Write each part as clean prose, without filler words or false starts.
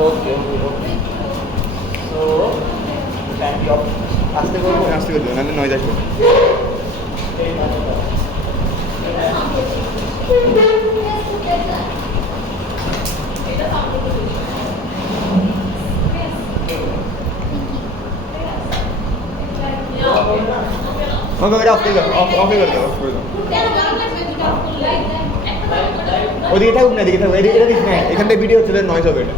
Okay, okay, okay. So, can be up. আস্তে করবো আসতে করতে নাহলে নয় আসবে। ওকে ওটা অফ করে দাও, অফ করে দাও, অফ করে দাও। ওদিকে থাকুক না, এদিকে থাকুক, এটা দিস না, এখানটায় ভিডিও চলে নয়েজ হবে এটা।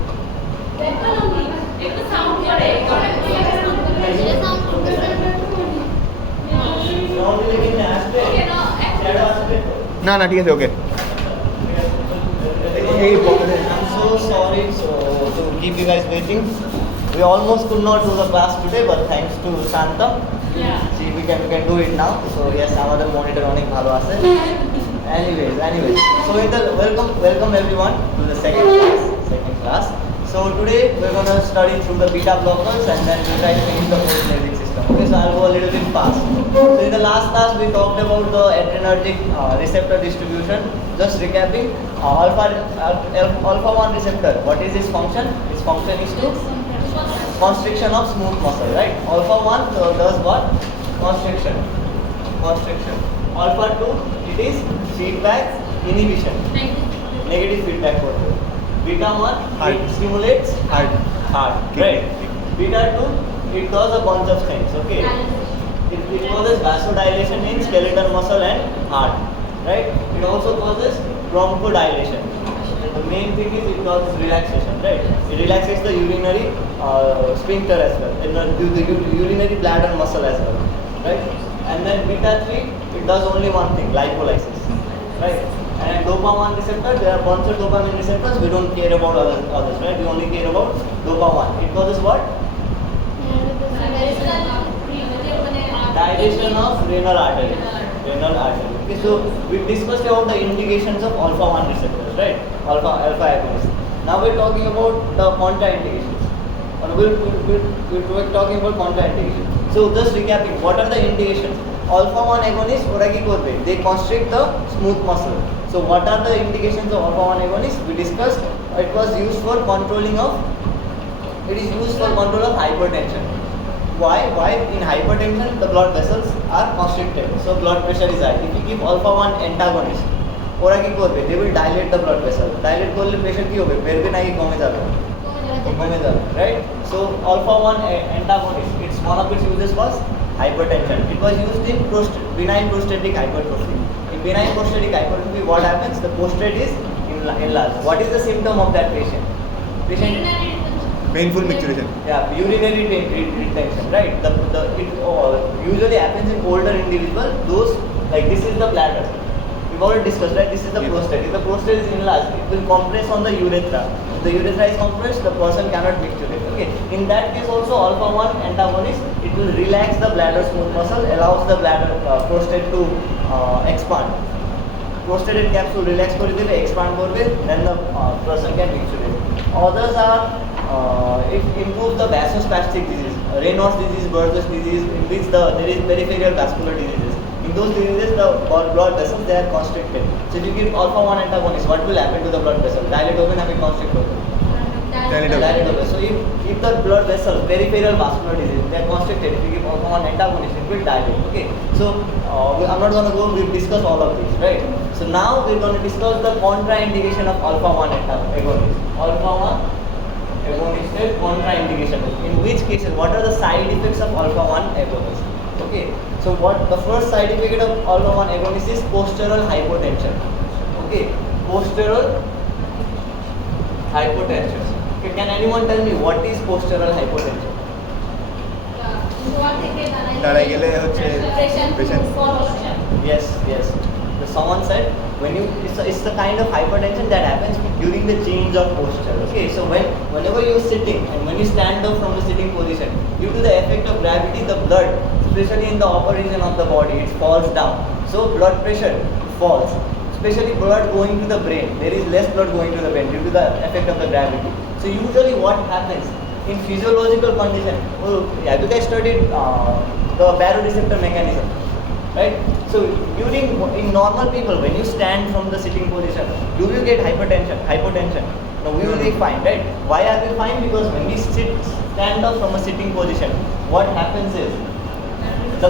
না না ঠিক আছে ওকে। এই I'm so sorry to keep you guys waiting. We almost could not do the class today, but thanks to Shanta, see we can do it now. So yes, আমাদের monitor অনেক ভালো আছে. Anyways. So welcome everyone to the second class. So today we're gonna study through the beta blockers and then we'll try to finish the whole nervous system. Okay, so I'll go a little bit fast. So in the last class we talked about the adrenergic receptor distribution. Just recapping, alpha 1 receptor. What is its function? Its function is to constriction of smooth muscle, right? Alpha 1 does what? Constriction. Alpha 2 it is feedback inhibition. Negative feedback করবে. Beta 1 Heart. it stimulates Heart. right? Beta 2 it does a bunch of things, okay? It causes vasodilation in skeletal muscle and heart, right? It also causes bronchodilation. The main thing is it causes relaxation, right? It relaxes the urinary sphincter as well, and the urinary bladder muscle as well, right? And then beta 3 it does only one thing, lipolysis, right? And dopa-1 receptor, there are bunch of dopamine receptors. We don't care about others, right? We only care about dopa-1. It causes what? Dilation of renal artery. Okay, so we discussed about the indications of alpha 1 receptors, right? Alpha agonist. Now we're talking about the contraindications. Or we're talking about contraindications. So just recapping, what are the indications? Alpha 1 agonist ওরা কি করবে? They constrict the smooth muscle. So what are the indications of alpha 1 agonist? We discussed it is used for control of hypertension. Why in hypertension the blood vessels are constricted, so blood pressure is high. If you give alpha 1 antagonist ওরা কি করবে? They will dilate the blood vessel. Dilate করলে pressure কি হবে? বেড়বে নাকি কমে যাবে? Right? So alpha 1 antagonist, it's one of its uses was hypertension. It was used in benign prostatic hypertrophy. In benign prostatic hypertrophy, what happens? The prostate is enlarged. What is the symptom of that patient? Painful micturition. Yeah, urinary retention, right? It usually happens in older individuals. Those like this is the bladder. We've already discussed, right? This is the prostate. If the prostate is enlarged, it will compress on the urethra. If the urethra is compressed, the person cannot micturate. Okay. In that case, also alpha 1 antagonist, it will relax the bladder smooth muscle, allows the bladder prostate to expand. Prostated capsule relax করে দেবে, expand করবে, then the person can micturate. Others are it improves the vasospastic disease, Raynaud's disease, Burgess disease, in which there is peripheral vascular diseases. In those diseases, the blood vessels they are constricted. So if you give alpha 1 antagonist, what will happen to the blood vessel? Dilate open and constrict open. Dilate open. So if the blood vessel, peripheral vascular disease, they are constricted. If you give alpha 1 antagonist, it will dilate. Okay. So I'm not going to go. We've discussed all of these, right? So now we're going to discuss the contraindication of alpha 1 antagonist. Alpha 1 agonist contraindication. In which cases, what are the side effects of alpha 1 agonist? Okay, so what the first side effect of alpha 1 agonist is postural hypotension. Okay, postural hypotension. Okay, can anyone tell me what is postural hypotension? দাঁড়াই গেলে হচ্ছে patient. Yes. So someone said it's the kind of hypertension that happens during the change of posture. Okay, so whenever you're sitting and when you stand up from the sitting position, due to the effect of gravity, the blood, especially in the upper region of the body, it falls down. So blood pressure falls. Especially blood going to the brain. There is less blood going to the brain due to the effect of the gravity. So usually what happens in physiological condition? Have you guys studied the baroreceptor mechanism? Right? So in normal people, when you stand from the sitting position, do you get hypotension? No, we will be fine, right? Why are we fine? Because when we stand up from a sitting position, what happens is the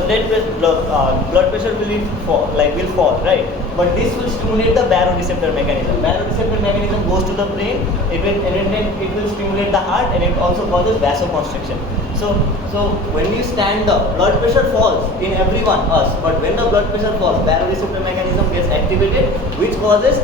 blood pressure will fall, right? But this will stimulate the baroreceptor mechanism. Baroreceptor mechanism goes to the brain, it will stimulate the heart, and it also causes vasoconstriction. So when you stand up, blood pressure falls in everyone, us. But when the blood pressure falls, baroreceptor mechanism gets activated, which causes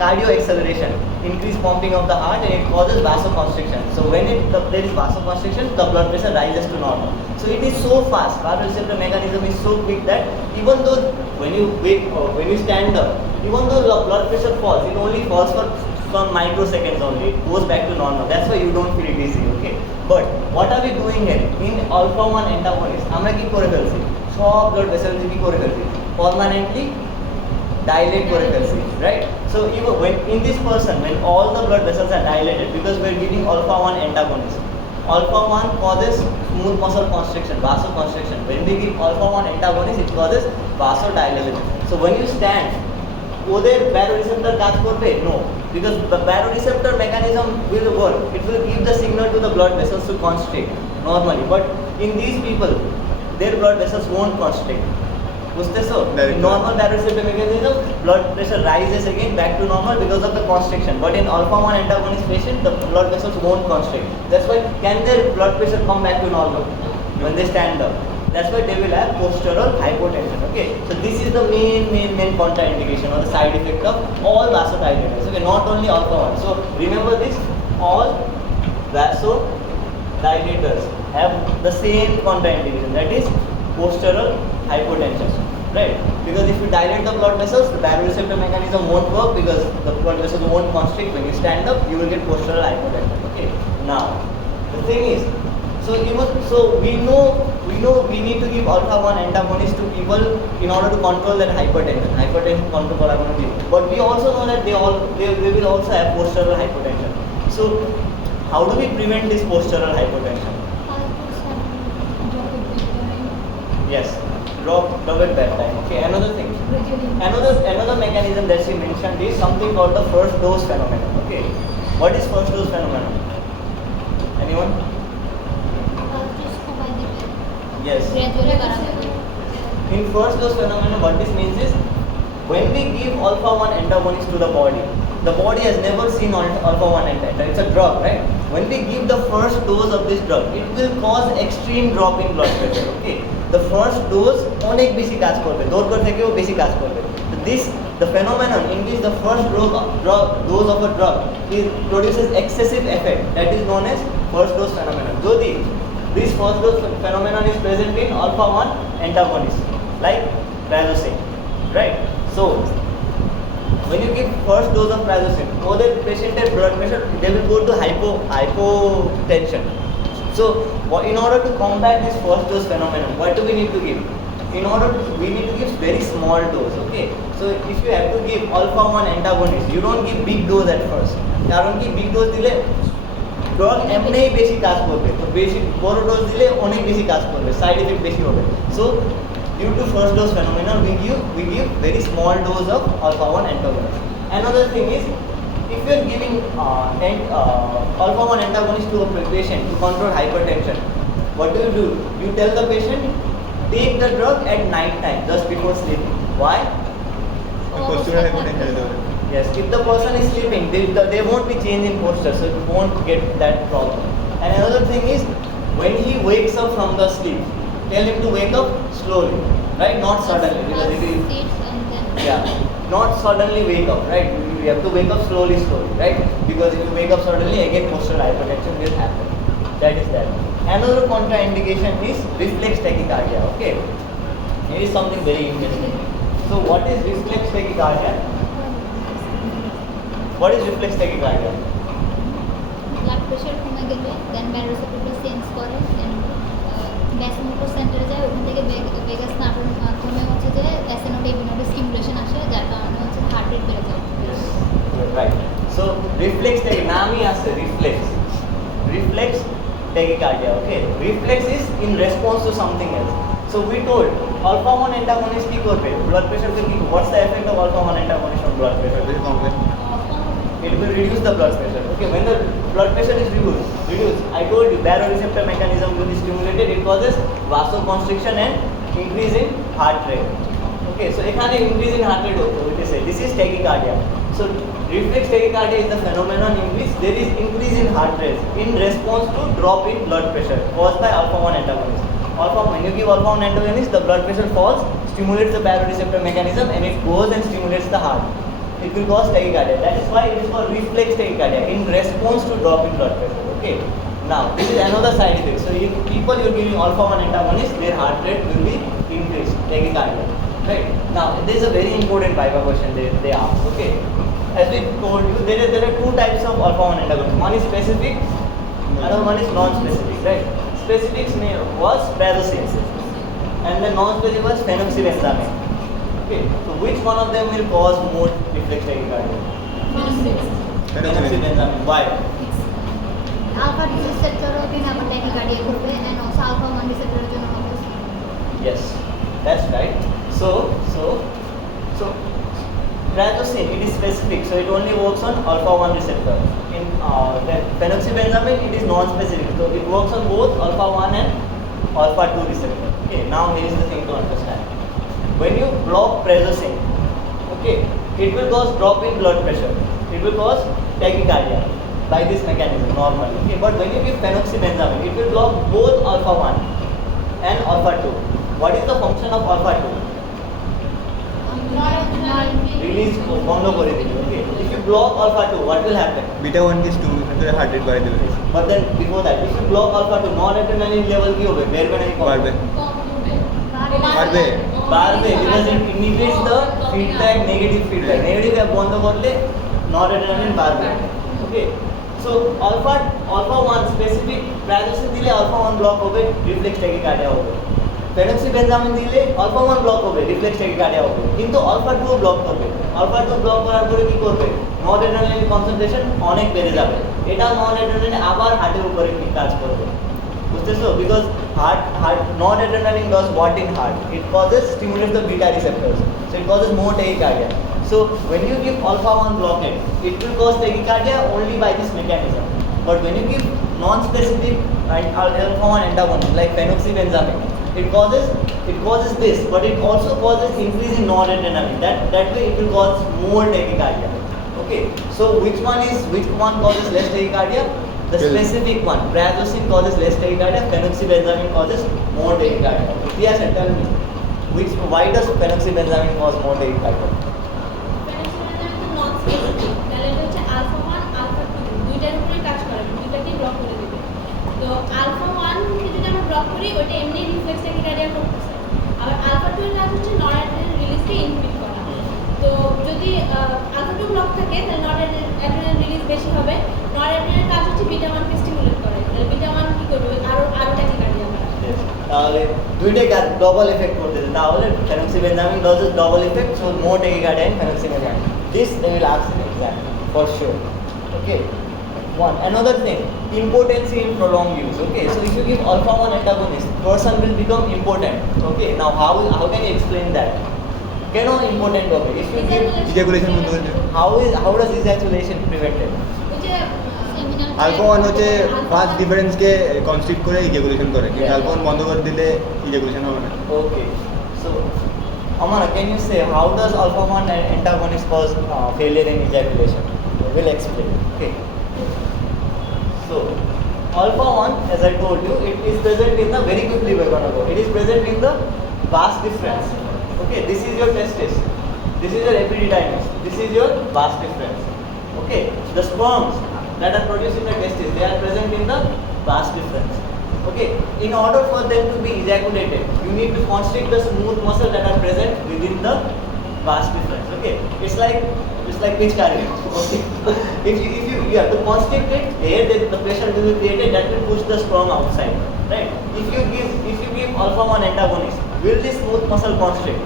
cardio acceleration, increased pumping of the heart, and it causes vasoconstriction. So when there is vasoconstriction, the blood pressure rises to normal. So it is so fast. Baroreceptor mechanism is so quick that even though when you stand up, even though the blood pressure falls, it only falls for some microseconds only. It goes back to normal. That's why you don't feel dizzy. Okay. But what are we doing here? In alpha 1 antagonist, আমরা কি করে ফেলছি? সব blood vessels কি করে ফেলছি? Permanently dilate করে ফেলছি, right? So even when in this person, when all the blood vessels are dilated, because we are giving alpha 1 antagonist, alpha 1 causes smooth muscle constriction, vasoconstriction. When we give alpha 1 antagonist, it causes vasodilation. So when you stand, ওদের baroreceptor কাজ করবে? No, because the baroreceptor mechanism will work. It will give the signal to the blood vessels to constrict normally. But in these people, their blood vessels won't constrict. বুঝতেছো? In normal baroreceptor mechanism, blood pressure rises again back to normal because of the constriction. But in alpha 1 antagonist patient, the blood vessels won't constrict. That's why can their blood pressure come back to normal when they stand up? That's why they will have postural hypotension. Okay, so this is the main contraindication or the side effect of all vasodilators. Okay, not only alpha 1. So remember this: all vasodilators have the same contraindication, that is postural hypotension. Right? Because if you dilate the blood vessels, the baroreceptor mechanism won't work because the blood vessels won't constrict. When you stand up, you will get postural hypotension. Okay. Now, the thing is, so we know we need to give alpha 1 antagonist to people in order to control that hypertension. Hypertension control করার কোনো people. But we also know that they will also have postural hypotension. So how do we prevent this postural hypotension? Yes, drop at bedtime. Okay, another thing. Another mechanism that she mentioned is something called the first dose phenomenon. Okay, what is first dose phenomenon? Anyone? Yes. In first dose phenomenon, what this means is when we give alpha 1 antagonist to the body has never seen alpha 1 antagonist. It's a drug, right? When we give the first dose of this drug, it will cause extreme drop in blood pressure. Okay. The first dose অনেক বেশি কাজ করবে, দরকার থেকেও বেশি কাজ করবে. The phenomenon in which the first dose of a drug produces excessive effect, that is known as first dose phenomenon. Jodi this first dose phenomenon is present in alpha 1 antagonist like prazosin, right? So when you give first dose of prazosin, ওদের পেশেন্টের blood pressure they will go to hypotension. So in order to combat this first dose phenomenon, what do we need to give? We need to give very small dose. Okay, so if you have to give alpha 1 antagonist, you don't give big dose at first. কারণ কি big dose দিলে drug এমনিই বেশি কাজ করবে, তো বেশি বড় ডোজ দিলে অনেক বেশি কাজ করবে, সাইড এফেক্ট বেশি হবে. So due to first dose phenomenon, we give very small dose of alpha 1 antagonist. Another thing is, if you are giving alpha 1 antagonist to a patient to control hypertension, what do? You tell the patient take the drug at night time just before sleeping. Why? Postural hypotension. Yes, if the person is sleeping, they won't be changing posture, so you won't get that problem. And another thing is, when he wakes up from the sleep, tell him to wake up slowly, right? Not suddenly, because it is, not suddenly wake up, right? You have to wake up slowly, right? Because if you wake up suddenly, again postural hypertension will happen. That is that. Another contraindication is reflex tachycardia. Okay, it is something very interesting. So what is reflex tachycardia? What is reflex tachycardia? Blood pressure কমে গেলে দেন baroreceptor sense করে, দেন গ্যাসোমোটর সেন্টারে যায়, ওখান থেকে Vegas নার্ভের মাধ্যমে হচ্ছে যে এসএনওডি স্টিমুলেশন আসে, যার কারণে হচ্ছে হার্ট রেট বেড়ে যায়. Yes, right. So reflex নামই আছে reflex tachycardia. Okay, reflex is in response to something else. So we told alpha 1 antagonist কি করবে, blood pressure কে কি, what's the effect of alpha 1 antagonist on blood pressure? Very complex. it will reduce the blood pressure. Okay, when the blood pressure is reduced, I told you baroreceptor mechanism will be stimulated. It causes vasoconstriction and increase in heart rate. Okay, so ekhane increase in heart rate we say this is tachycardia. So reflex tachycardia is the phenomenon in which there is increase in heart rate in response to drop in blood pressure caused by alpha 1 antagonist. When you give alpha 1 antagonist, the blood pressure falls, stimulates the baroreceptor mechanism, and it goes and stimulates the heart. It will cause tachycardia. That is why it is called reflex tachycardia in response to drop in blood pressure. Okay. Now this is another side effect. So if people you're giving alpha 1 antagonist, their heart rate will be increased, tachycardia. Right. Now there is a very important Viva question they ask. Okay. As we told you, there are two types of alpha 1 antagonists. One is specific, another one is non-specific. Right. Specifics was prazosin, and the non-specific was phenoxybenzamine. Okay, so which one of them will cause more reflex tachycardia? Phenoxybenzamine. Why? Alpha receptor tachycardia and also alpha 1 receptor Yes, that's right. So prazosin, it is specific, so it only works on alpha 1 receptor. In phenoxybenzamine, it is non-specific, so it works on both alpha 1 and alpha 2 receptor. Okay, now here is the thing to understand. When you block prazosin, okay, it will cause drop in blood pressure. It will cause tachycardia by this mechanism normally. Okay, but when you give phenoxybenzamine, it will block both alpha 1 and alpha 2. What is the function of alpha 2? Release বন্ধ করে দিবে. Okay, if you block alpha 2, what will happen? beta 1 के stimulation heart rate बढ़ा देगा. But then before that, if you block alpha 2, non-adrenaline level কি হবে? বেড়বে নাকি কমবে? बढ़ बढ़ বাড়বে, because it inhibits the feedback, negative feedback. Negative বন্ধ করলে non-adrenaline বাড়বে. Okay, so alpha 1 specific prazosin দিলে alpha 1 block হবে, reflex tachycardia হবে. phenoxybenzamine দিলে alpha 1 block হবে, reflex tachycardia হবে, কিন্তু alpha 2 block করবে. alpha 2 block করার পরে কি করবে? non-adrenaline concentration অনেক বেড়ে যাবে. এটা non-adrenaline আবার হার্টের উপরে কি কাজ করবে? বুঝতেছো? Because heart non-adrenaline does what in heart? It causes stimulates the beta receptors, so it causes more tachycardia. So when you give alpha 1 blockade, it will cause tachycardia only by this mechanism. But when you give non-specific alpha 1 antagonist like phenoxybenzamine, it causes this, but it also causes increase in non-adrenaline. That way it will cause more tachycardia. Okay, so which one causes less tachycardia? The specific one. Prazosin causes less tachycardia, phenoxybenzamine causes more tachycardia. Yes, and tell me, why does phenoxybenzamine cause more tachycardia? phenoxybenzamine non-specific. তাহলে এটা হচ্ছে alpha 1, alpha 2 দুইটার উপরে কাজ করে, দুইটাকেই block করে দেবে। তো alpha 1 কে যদি আমরা ব্লক করি, ওইটা এমনি রিফ্লেক্স ট্যাকিকার্ডিয়া করতেছে। আর alpha 2 এর কাজ হচ্ছে নরঅ্যাড্রিনালিন রিলিজকে ইনহিবিট করা। তো যদি alpha 2 ব্লক থাকে, তাহলে নরঅ্যাড্রিনালিন রিলিজ বেশি হবে। নরঅ্যাড্রিনালিনের কাজ হচ্ছে বিটা 1 কে স্টিমুলেট করে। তাহলে বিটা 1 কি করবে? আরো ট্যাকিকার্ডিয়া বাড়াবে। তাহলে দুইটাই ডবল এফেক্ট করতেছে। তাহলে phenoxybenzamine does a double effect, so more tachycardia in phenoxybenzamine. This they will ask in exam for sure. Okay. Another thing, impotency in prolonged use. Okay, so if you give alpha 1 antagonist, person will become impotent. Okay, now how can you explain that? Can impotent হবে? If you give ejaculation বন্ধ করে দেবে. how does ejaculation prevented? ওই যে alpha 1 হচ্ছে first ডিফারেন্সকে constrict করে ejaculation করে, কিন্তু আলফা 1 বন্ধ করে দিলে ইজাকুলেশন হবে না. Okay, so Amana, can you say how does alpha 1 antagonist cause failure in ejaculation? We'll explain. Okay. So alpha 1, as I told you, it is present in the very quickly we're gonna go. It is present in the vas deferens. Okay, this is your testis. This is your epididymis. This is your vas deferens. Okay, the sperms that are produced in the testis, they are present in the vas deferens. Okay, in order for them to be ejaculated, you need to constrict the smooth muscle that are present within the vas deferens. Okay, it's like pitch carrying. Okay, if you have to constrict it, here the pressure will be created that will push the sperm outside. Right? If you give alpha 1 antagonist, will this smooth muscle constrict?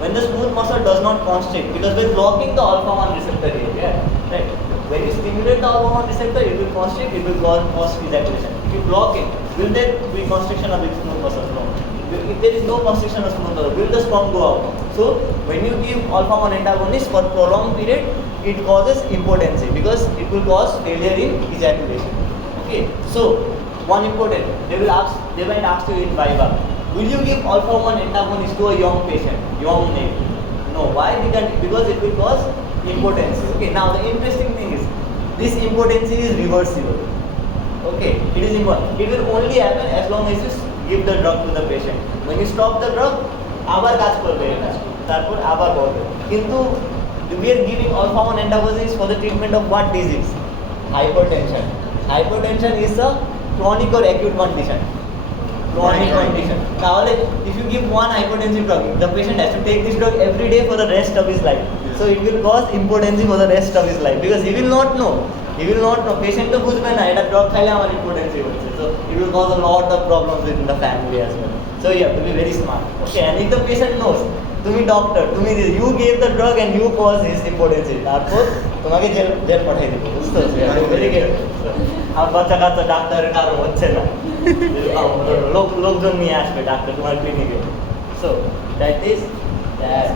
When the smooth muscle does not constrict, because we're blocking the alpha 1 receptor here, yeah? Right? When you stimulate the alpha 1 receptor, it will constrict, it will cause ejaculation. If you block it, will there be constriction of the smooth muscle? No. If there is no constriction of smooth muscle, will the sperm go out? So when you give alpha 1 antagonist for prolonged period, it causes impotency because it will cause failure in ejaculation. Okay, so one important, they might ask you in Viva, will you give alpha 1 antagonist to a young patient, young male? No, why? Because it will cause impotency. Okay, now the interesting thing is, this impotency is reversible. Okay, it is important. It will only happen as long as you give the drug to the patient. When you stop the drug, আবার কাজ করবে এটা, তারপর আবার করবে। কিন্তু we are giving alpha 1 antagonist for the treatment of what disease? Hypertension. Hypertension is a chronic or acute condition. Chronic condition. তাহলে if you give one hypertensive drug, the patient has to take this drug every day for the rest of his life. So it will cause impotency for the rest of his life because he will not know. Patient তো বুঝবে না এটা drug খাইলে আমার impotency হচ্ছে. So it will cause a lot of problems within the family as well. So you have to be very smart. Okay, and if the patient knows, তুমি doctor, you gave the drug and you caused his impotency, তারপর তোমাকে jail পাঠিয়ে দেবো, বুঝতে পারছি? Very careful. আর বাচ্চা কাচ্চা ডাক্তারের কারো হচ্ছে না, লোকজন নিয়ে আসবে ডাক্তার তোমার ক্লিনিকে। So that is that.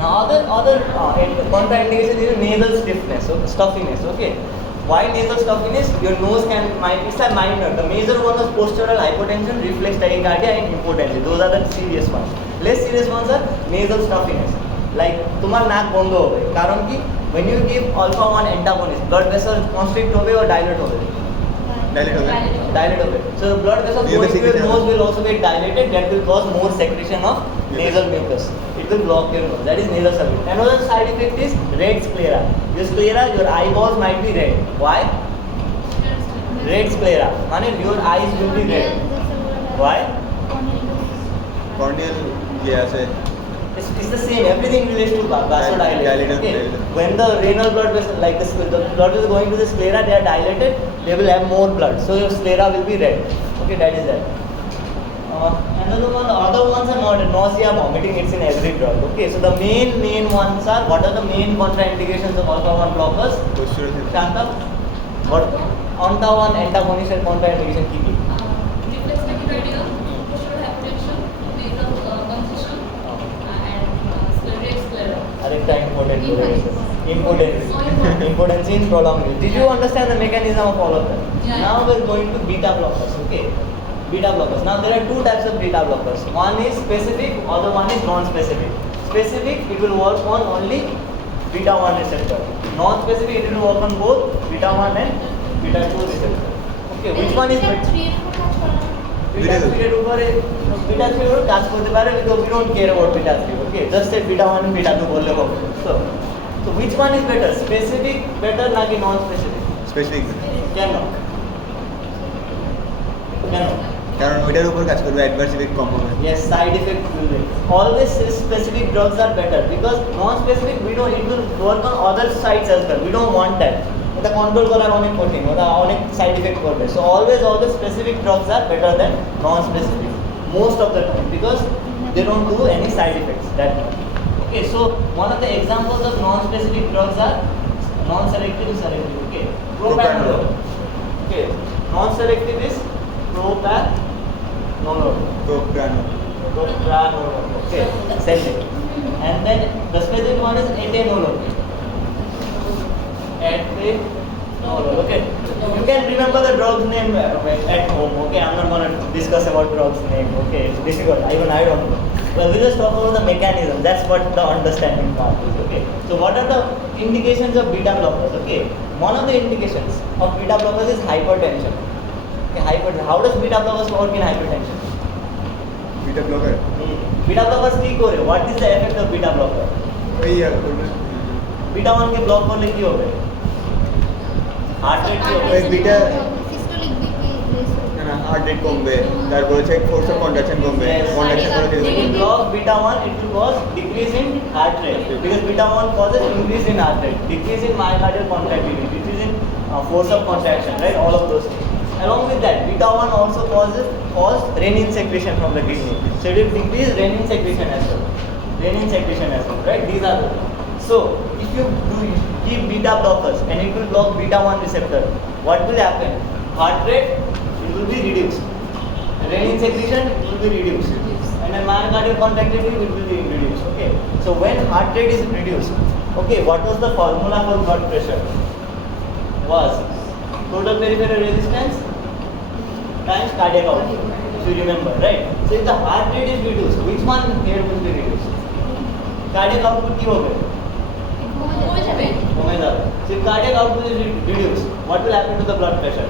Now other contraindication is nasal stiffness, so stuffiness. Okay, why nasal stuffiness? Your nose it's a minor. The major one is postural hypotension, reflex tachycardia, and impotency. Those are the serious ones. Less serious ones are nasal stuffiness. Like তোমার নাক বন্ধ হবে, কারণ কি? When you give alpha 1 antagonist, blood vessel constrict হবে or dilate হবে? Dilate হবে. So blood vessels going to your nose will also get dilated. That will cause more secretion of nasal mucus. It will block your nose. That is nasal stuffiness. Another side effect is red sclera. Your sclera, your eyeballs might be red. Why? Red sclera. মানে your eyes will be red. Why? Corneal আছে। It's the same. Everything relates to vasodilation. Okay. When the renal blood vessel, like the blood is going to the sclera, they are dilated. They will have more blood, so your sclera will be red. Okay, that is that. Another one, the other ones are not nausea, vomiting. It's in every drug. Okay, so the main ones are, what are the main contraindications of alpha 1 blockers? Shanta, what? Alpha 1 antagonist and contraindication কি কি? Reflex tachycardia, postural hypertension, nasal congestion, and red sclera. আরেকটা impotency in prolonged use. Did you understand the mechanism of all of them? Yeah. Now we're going to beta blockers. Okay, beta blockers. Now there are two types of beta blockers. One is specific, other one is non-specific. Specific, it will work on only beta 1 receptor. Non-specific, it will work on both beta 1 and beta 2 receptor. Okay, which one is better? Beta 3 এর উপরে beta 3 এর কাজ করতে পারে, because we don't care about beta 3. Okay, just say beta 1 and beta 2 বললে হবে. So which one is better? Specific better নাকি non-specific? Specific. কেন? কারণ ওইটার উপর কাজ করবে, অ্যাডভার্স ইফেক্ট কম হবে। Yes, side effect will be. Always specific drugs are better because non-specific it will work on other sides as well. We don't want that. ওটা control করার অনেক কঠিন, ওটা অনেক সাইড ইফেক্ট করবে। So always specific drugs are better than non-specific most of the time because they don't do any side effects that much. Okay, so one of the examples of non-specific drugs are non-selective and selective. Okay, propranolol. Okay, non-selective is propranolol. Okay, selective. And then the specific one is atenolol. Okay, you can remember the drug's name at home. Okay, I'm not gonna discuss about drug's name. Okay, it's difficult. Even I don't know. Well, we just talk about the mechanism. That's what the understanding part is. Okay, so what are the indications of beta blockers? Okay, one of the indications of beta blockers is hypertension. Okay, how does beta blockers work in hypertension? Beta blocker Beta blockers কি করে? What is the effect of beta blocker? ওই Beta 1 কে block করলে কি হবে? Heart rate কি হবে? ওই beta systolic BP race না হার্ট রেট কমবে, তারপর হচ্ছে ফোর্স অফ কন্ট্রাকশন কমবে, Yes. কন্ট্রাকশন করে If you দিবে। block beta 1, it will cause decrease in heart rate because beta 1 causes increase in heart rate, decrease in myocardial contractility, decrease in force of contraction, right? All of those things. Along with that, beta 1 also cause renin secretion from the kidney. So it will decrease renin secretion as well. Right? These are the. So if you give beta blockers and it will block beta 1 receptor, what will happen? Heart rate, it will be reduced. Renin secretion will be reduced, and then myocardial contractility will be reduced. Okay, so when heart rate is reduced, Okay, what was the formula for blood pressure? Was total peripheral resistance times cardiac output. If you remember, right? So if the heart rate is reduced, which one here will be reduced? Cardiac output কি হবে? কমে যাবে কমে যাবে. So if cardiac output is reduced, what will happen to the blood pressure?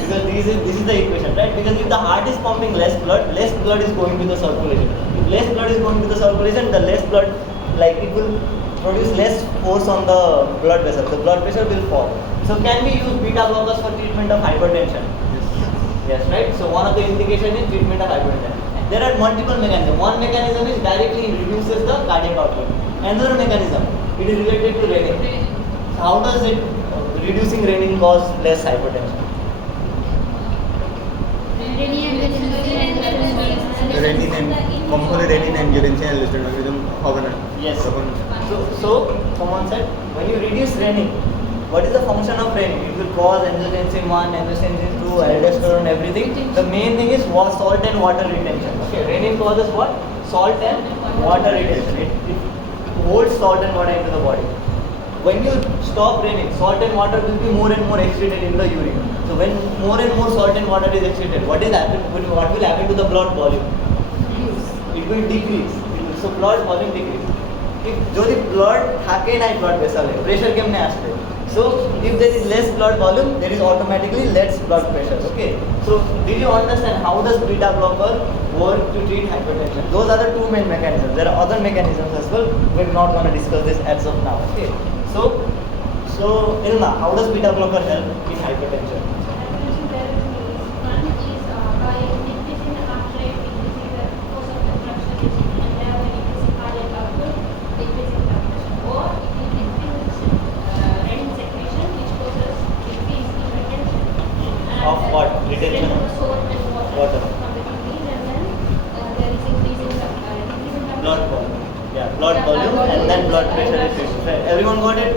Because this is the equation, right? Because if the heart is pumping less blood is going to the circulation. If less blood is going to the circulation, the less blood, like it will produce less force on the blood vessel. The blood pressure will fall. So can we use beta blockers for treatment of hypertension? Yes, right? So one of the indication is treatment of hypertension. There are multiple mechanisms. One mechanism is directly reduces the cardiac output. Another mechanism, it is related to renin. So how does it reducing renin cause less hypertension? Renin কম করে renin angiotensin aldosterone এরকম হবে না Yes. তখন So someone said when you reduce renin, what is the function of renin? It will cause angiotensin 1, angiotensin 2, aldosterone, everything. The main thing is salt and water retention. Okay, renin causes what? Salt and water retention. It holds salt and water into the body. When you stop renin, salt and water will be more and more excreted in the urine. So when more and more salt and water is excreted, what will happen to the blood volume? It will decrease. So blood volume decrease. If যদি blood থাকে না blood vessel pressure কেমনে আসবে? So if there is less blood volume, there is automatically less blood pressure. Okay. So did you understand how does beta blocker work to treat hypertension? Those are the two main mechanisms. There are other mechanisms as well. We're not going to discuss this as of now. Okay. So Ilma, how does beta blocker help in hypertension? Of what? Retention of water. Blood volume. Yeah, blood volume and then blood pressure is reduced. Right. Everyone got it?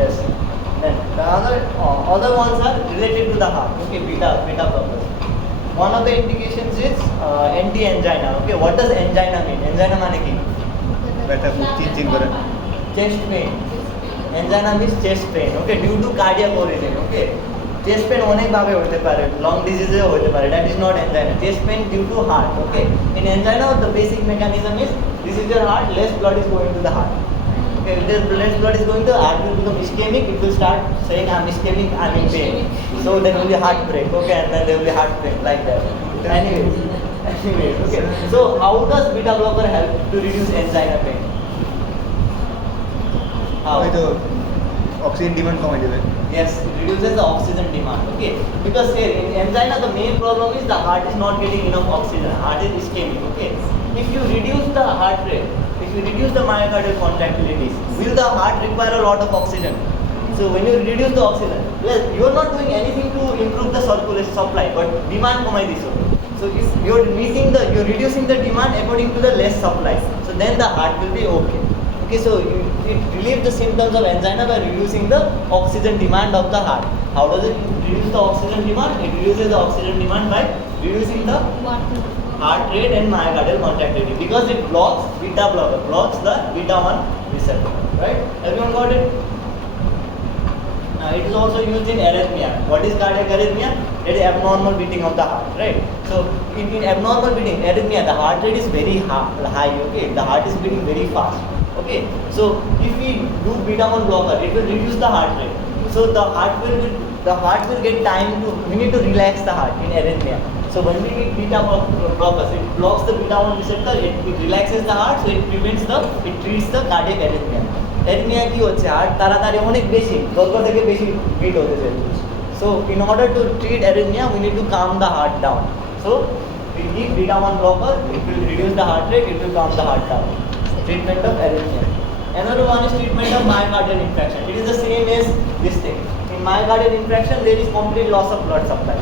Yes. Then the other ones are related to the heart. Okay, beta blockers. One of the indications is anti-angina. Okay, what does angina mean? Angina মানে কি? ব্যথা খুব চিনচিন করে Chest pain. Angina means chest pain. Okay, due to cardiac origin. Okay. Chest pain অনেক ভাবে হতে পারে, lung disease এও হতে পারে. That is not angina. Chest pain due to heart. Okay. In angina, the basic mechanism is this is your heart, less blood is going to the heart. Okay, if there's less blood is going to the heart, will become ischemic. It will start saying I'm ischemic, I'm in pain. So there will be heart break. Okay, and then there will be heart pain like that. Anyways, okay. So how does beta blocker help to reduce angina pain? How? হয়তো oxygen demand কমাই দেবে Yes, it reduces the oxygen demand. Okay, because here in angina the main problem is the heart is not getting enough oxygen. Heart is ischemic. Okay, if you reduce the heart rate, if you reduce the myocardial contractilities, will the heart require a lot of oxygen? So when you reduce the oxygen, well, you are not doing anything to improve the circulation supply, but demand komai diso. So if you're reducing the demand according to the less supply. So then the heart will be okay. Okay, so it relieves the symptoms of angina by reducing the oxygen demand of the heart. How does it reduce the oxygen demand? It reduces the oxygen demand by reducing the heart rate and myocardial contractility because it blocks beta blocker, blocks the beta 1 receptor. Right? Everyone got it? Now it is also used in arrhythmia. What is cardiac arrhythmia? It is abnormal beating of the heart, right? So in abnormal beating, arrhythmia, the heart rate is very high. Okay, the heart is beating very fast. Okay, so if we do beta 1 blocker, it will reduce the heart rate. So the heart will get time to, we need to relax the heart in arrhythmia. So when we give beta blockers, it blocks the beta 1 receptor, it relaxes the heart, so it treats the cardiac arrhythmia. Arrhythmia কি হচ্ছে heart তাড়াতাড়ি অনেক বেশি দরকার থেকে বেশি beat হতেছে. So in order to treat arrhythmia, we need to calm the heart down. So we give beta 1 blocker, it will reduce the heart rate, it will calm the heart down. Treatment of arrhythmia. Another one is treatment of myocardial infarction. It is the same as this thing. In myocardial infarction, there is complete loss of blood supply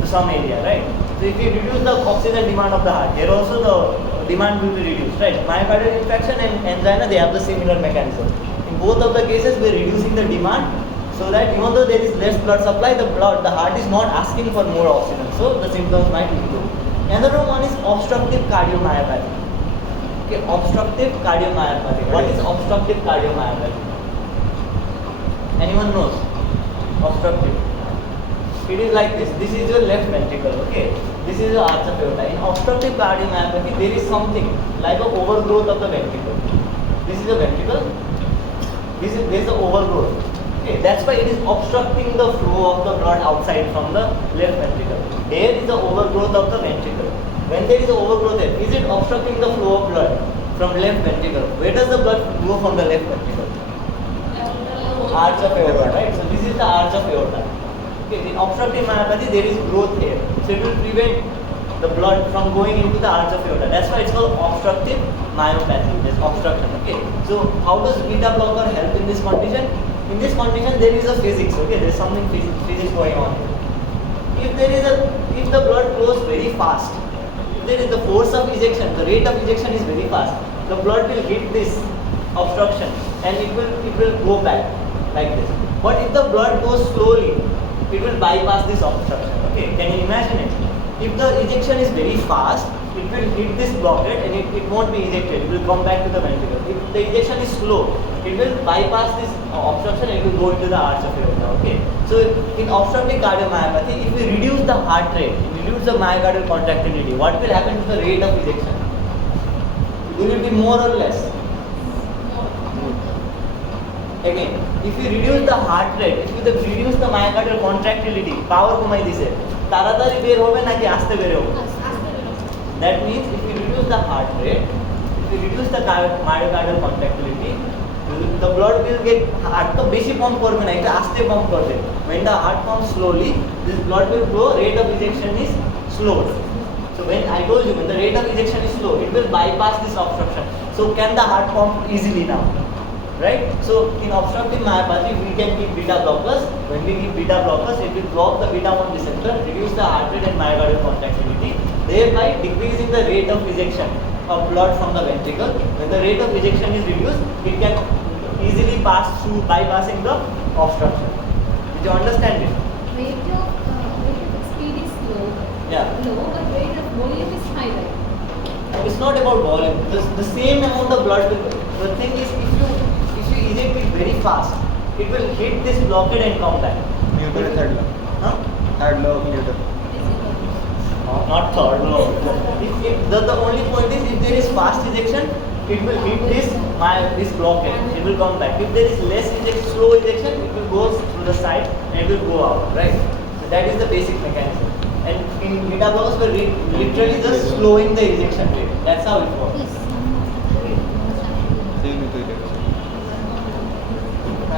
to some area, right? So if you reduce the oxygen demand of the heart, here also the demand will be reduced, right? Myocardial infarction and angina, they have the similar mechanism. In both of the cases, we are reducing the demand so that even though there is less blood supply, the heart is not asking for more oxygen, so the symptoms might improve. Another one is obstructive cardiomyopathy. Okay, obstructive cardiomyopathy. What is obstructive cardiomyopathy? Anyone knows? Obstructive. It is like this. This is your left ventricle. Okay. This is your arch of aorta. In obstructive cardiomyopathy, there is something like an overgrowth of the ventricle. This is a ventricle. There is an overgrowth. Okay. That's why it is obstructing the flow of the blood outside from the left ventricle. Here is the overgrowth of the ventricle. When there is an overgrowth here, is it obstructing the flow of blood from left ventricle? Where does the blood go from the left ventricle? Arch of aorta, right? So this is the arch of aorta. Okay, in obstructive myopathy there is growth here, so it will prevent the blood from going into the arch of aorta. That's why it's called obstructive myopathy. There's obstruction. Okay, so how does beta blocker help in this condition? In this condition there is a physics. Okay, there is something physics going on here. If the blood flows very fast, if there is the force of ejection, the rate of ejection is very fast, the blood will hit this obstruction and it will go back like this. But if the blood goes slowly, it will bypass this obstruction. Okay, can you imagine it? If the ejection is very fast, it will hit this blockade and it won't be ejected. It will come back to the ventricle. If the ejection is slow, it will bypass this obstruction and it will go into the arch of aorta. Okay, so in obstructive cardiomyopathy, if we reduce the heart rate, reduce the myocardial contractility, what will happen to the rate of ejection? Will it be more or less? Again, if you reduce the heart rate, if you reduce the myocardial contractility, power কমাই দিছে, তাড়াতাড়ি বের হবে নাকি আস্তে বের হবে? That means if you reduce the heart rate, if you reduce the myocardial contractility, the blood will get heart তো বেশি পাম্প করবে না, এটা আস্তে পাম্প করবে. When the heart pumps slowly, this blood will flow, rate of ejection is slow. So when I told you, when the rate of ejection is slow, it will bypass this obstruction. So can the heart pump easily now? Right? So in obstructive myopathy, we can give beta blockers. When we give beta blockers, it will block the beta 1 receptor, reduce the heart rate and myocardial contractility, thereby decreasing the rate of ejection of blood from the ventricle. When the rate of ejection is reduced, it can easily pass through bypassing the obstruction. Did you understand it? Rate of speed is low, Yeah. but rate of volume is high, right? It's not about volume. The same amount of blood will. The thing is, if you eject it very fast, it will hit this blockade and come back. Newton's third law. Huh? Third law of Newton. Not third, no. The only point is, if there is fast ejection, it will hit this blockade. It will come back. If there is slow ejection, it will go through the side and it will go out. Right? So that is the basic mechanism. And in beta blockers, we're literally just slowing the ejection rate. That's how it works. Please.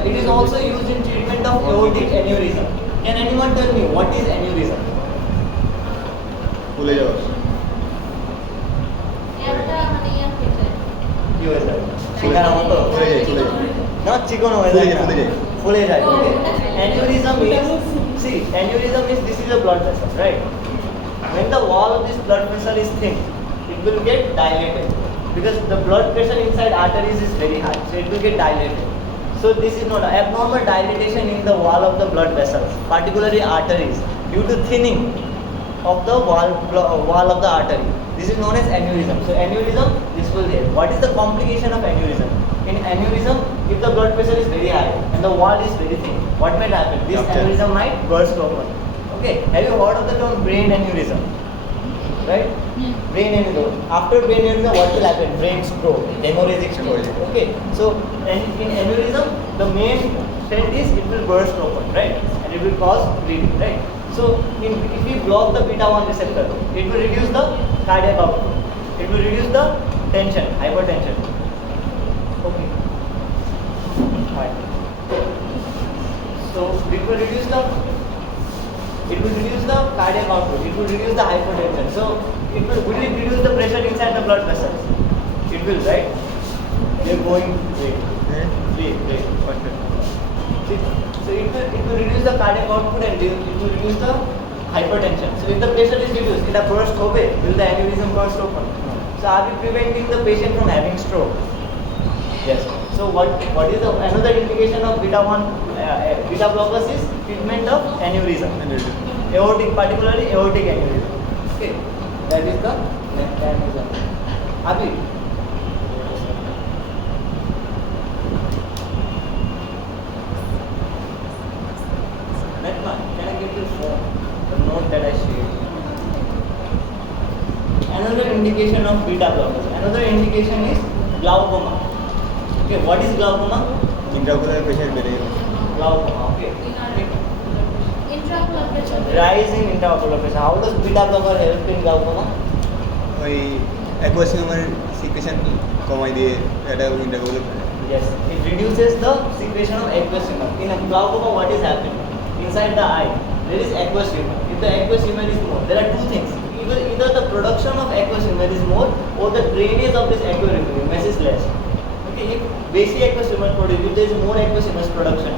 It is also used in treatment of aortic aneurysm. Can anyone tell me what is aneurysm? ভুলে যাওয়া একটা মানে ইয়া হয়ে যায় কি হয়ে যায়? চিকার মতো ফুলে যায় ফুলে যায় না চিকন হয়ে ফুলে যায় যায়, ফুলে যায়। ফুলে যায় okay aneurysm is this is a blood vessel, right? When the wall of this blood vessel is thin, it will get dilated because the blood pressure inside arteries is very high, so it will get dilated. So this is not abnormal dilatation in the wall of the blood vessels, particularly arteries, due to thinning of the wall of the artery. This is known as aneurysm. So aneurysm, this will there. What is the complication of aneurysm? In aneurysm, if the blood pressure is very high and the wall is very thin, what might happen? This Rupture. aneurysm might burst open. Okay, have you heard of the term brain aneurysm? Right? Brain aneurysm. After brain aneurysm, what will happen? Brain stroke, hemorrhagic stroke. Hemorrhagic. Okay, so in aneurysm, the main stent is it will burst open, right? And it will cause bleeding, right? So if we block the beta 1 receptor, it will reduce the cardiac output. It will reduce the tension, hypertension. Okay. Right. So it will reduce the cardiac output. It will reduce the hypertension. So will it reduce the pressure inside the blood vessels? It will, right? We are going wait. So it will reduce the cardiac output and it will reduce the hypertension. So if the pressure is reduced, it will burst open. Will the aneurysm burst open? So are we preventing the patient from having stroke? Yes. So what is another indication of beta blockers is treatment of aneurysm. Aortic, particularly aortic aneurysm. Okay. That is the mechanism. Abhi, your phone, the note that I shared. Another indication of beta blockers. Another indication is glaucoma. Okay, what is glaucoma? Intraocular pressure बेড়ে গেল Glaucoma. Okay. Intraocular pressure. Rise in intraocular pressure. How does beta blocker help in glaucoma? ওই aqueous humour secretion কমাই দিয়ে এটা intraocular Yes, it reduces the secretion of aqueous humor. In a glaucoma, what is happening? Inside the eye, there is aqueous humor. If the aqueous humor is more, there are two things. Either the production of aqueous humor is more, or the drainage of this aqueous humor is less. Okay, if basic aqueous humor produced, if there is more aqueous humor production,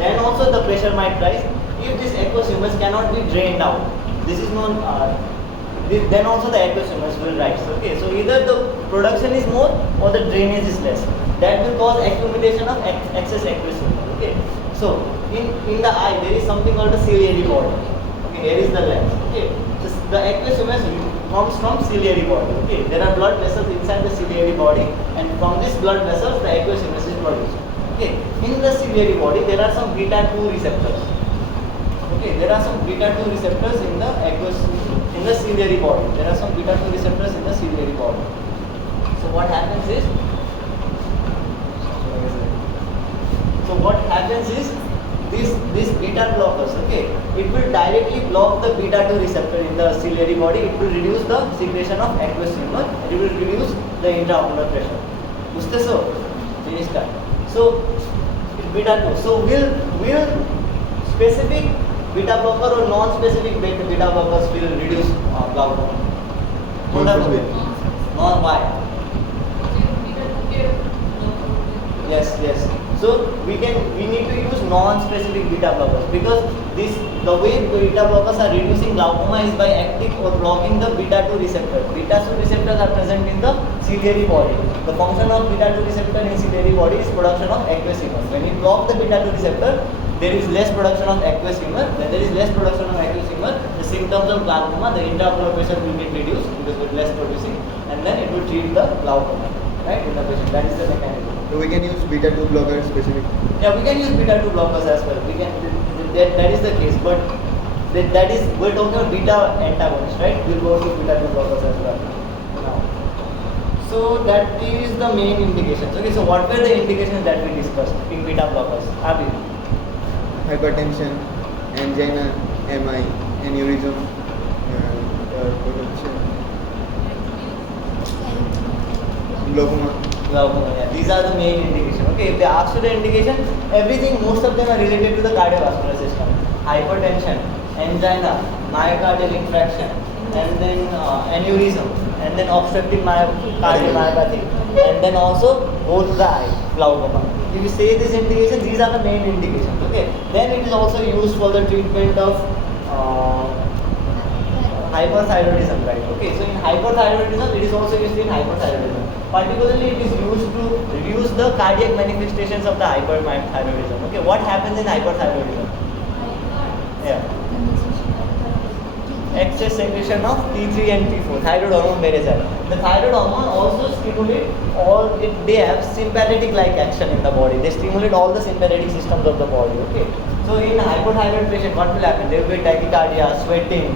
then also the pressure might rise. If this aqueous humor cannot be drained out, this is known. Then also the aqueous humor will rise. Okay, so either the production is more or the drainage is less. That will cause accumulation of excess aqueous humor. Okay, so in the eye there is something called the ciliary body. Okay, here is the lens. Okay, so the aqueous humor comes from ciliary body. Okay, there are blood vessels inside the ciliary body, and from these blood vessels the aqueous humor is produced. Okay, in the ciliary body there are some beta 2 receptors. Okay, there are some beta 2 receptors in the aqueous in the ciliary body. There are some beta 2 receptors in the ciliary body. So what happens is this beta blockers, okay, it will directly block the beta 2 receptor in the ciliary body. It will reduce the secretion of aqueous humor. It will reduce the intraocular pressure. বুঝতেছো জিনিসটা? So it's beta 2. So will specific beta blocker or non-specific beta blockers will reduce glaucoma? Non-specific. Non, why? Yes. So we need to use non-specific beta blockers because the way beta blockers are reducing glaucoma is by acting or blocking the beta 2 receptor. Beta 2 receptors are present in the ciliary body. The function of beta 2 receptor in ciliary body is production of aqueous humor. When you block the beta 2 receptor, there is less production of aqueous humor. When there is less production of aqueous humor, the symptoms of glaucoma, the intraocular pressure will get reduced because it is less producing, and then it will treat the glaucoma, right, in the patient. That is the mechanism. So we can use beta 2 blocker specific. Yeah, we can use beta 2 blockers as well. We can. That is the case, but that is we're talking about beta antagonists, right? We'll go to beta 2 blockers as well. Now, so that is the main indications. Okay, so what were the indications that we discussed in beta blockers? Abhi. Hypertension, angina, MI, aneurysm, glaucoma. Glaucoma, yeah. These are the main indications. Okay, if they ask you the indication, everything, most of them are related to the cardiovascular system. Hypertension, angina, myocardial infarction, and then aneurysm, and then obstructive cardiomyopathy, and then also go to the eye, glaucoma. If you say this indication, these are the main indications. Okay, then it is also used for the treatment of hyperthyroidism, right? Okay, so in hyperthyroidism, it is also used in hyperthyroidism. Particularly, it is used to reduce the cardiac manifestations of the hyperthyroidism. Okay, what happens in hyperthyroidism? Yeah, excess secretion of T3 and T4, thyroid hormone বেড়ে যায়. The thyroid hormone also stimulate they have sympathetic-like action in the body. They stimulate all the sympathetic systems of the body. Okay, so in hypothyroid patient, what will happen? There will be tachycardia, sweating.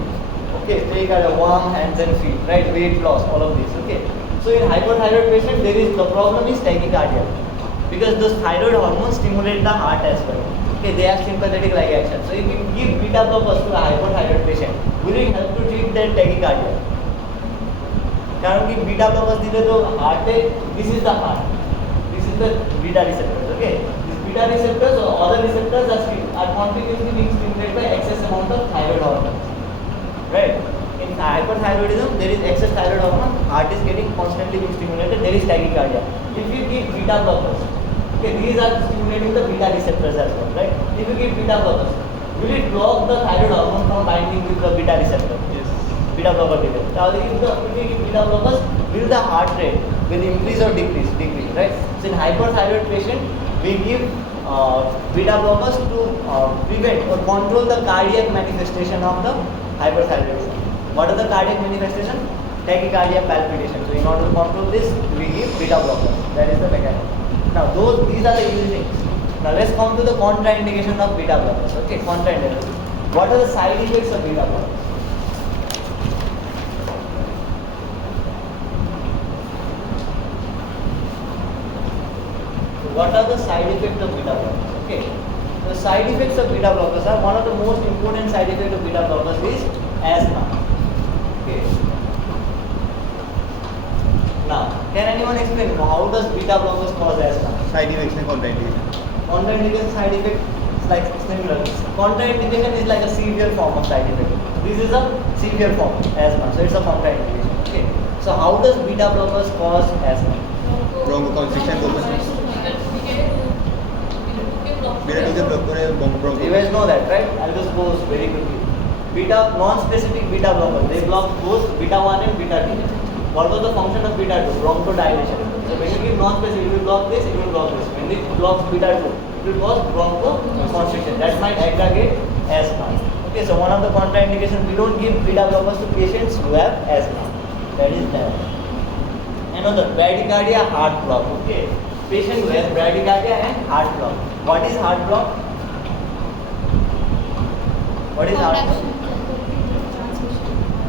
Okay, tachycardia, warm hands and feet, right? Weight loss, all of this. Okay, so in hypothyroid patient, the problem is tachycardia because those thyroid hormones stimulate the heart as well. Okay, they have sympathetic-like action. So if you give beta blockers to a hypothyroid patient, will it help to treat their tachycardia? কারণ কি beta blockers দিলে তো হার্টে, this is the heart, this is the beta receptors. Okay, these beta receptors or other receptors are continuously being stimulated by excess amount of thyroid hormones, right? In hyperthyroidism, there is excess thyroid hormone, heart is getting constantly being stimulated, there is tachycardia. If you give beta blockers, okay, these are stimulating the beta receptors as well, right? If you give beta blockers, will it block the thyroid hormone from binding with the beta receptor? Yes. Beta blocker did it. Now, if you give beta blockers, will the heart rate will increase or decrease, right? So in hyperthyroid patient, we give beta blockers to prevent or control the cardiac manifestation of the hyperthyroidism. What are the cardiac manifestation? Tachycardia, palpitation. So in order to control this, we give beta blockers. That is the mechanism. Now these are the easy things. Now let's come to the contraindication of beta blockers. Okay, contraindication. What are the side effects of beta blockers? What are the side effects of beta blockers? Okay. The side effects of beta blockers are one of the most important side effects of beta blockers is asthma. Okay. Now, can anyone explain how does beta blockers cause asthma? Side effects में contraindication Contraindication side effect is like similar. Contraindication is like a severe form of side effect. This is a severe form asthma, so it's a contraindication. Okay. So how does beta blockers cause asthma? ब्रोंकोकॉन्स्ट्रिक्शन को beta 2 के block करे Bronco You guys know that, right? I'll just go very quickly. Beta non-specific beta blockers, they block both beta 1 and beta 2. What was the function of beta 2? Bronchodilation. So when you give non-specific, it will block this, it will block this. When it blocks beta 2, it will cause bronchoconstriction. That might aggravate asthma. Okay, so one of the contraindications, we don't give beta blockers to patients who have asthma. That is that. Another, bradycardia, heart block. Okay, patient who has bradycardia and heart block. What is heart block? What is heart block?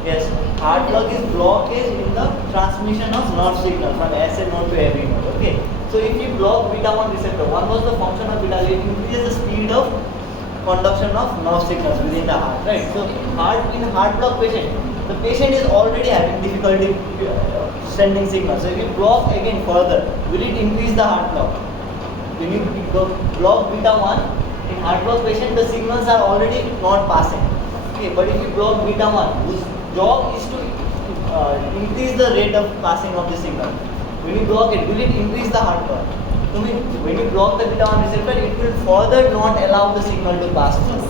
Yes, heart block is blockage in the transmission of nerve signal from SA node to every node. Okay, so if you block beta 1 receptor, one was the function of beta, it increases the speed of conduction of nerve signals within the heart, right? So in heart block patient, the patient is already having difficulty sending signals. So if you block again further, will it increase the heart block? When you block beta 1 in heart block patient, the signals are already not passing. Okay, but if you block beta 1, whose job is to increase the rate of passing of the signal. When you block it, will it increase the heart block? To me, when you block the beta 1 receptor, it will further not allow the signal to pass through.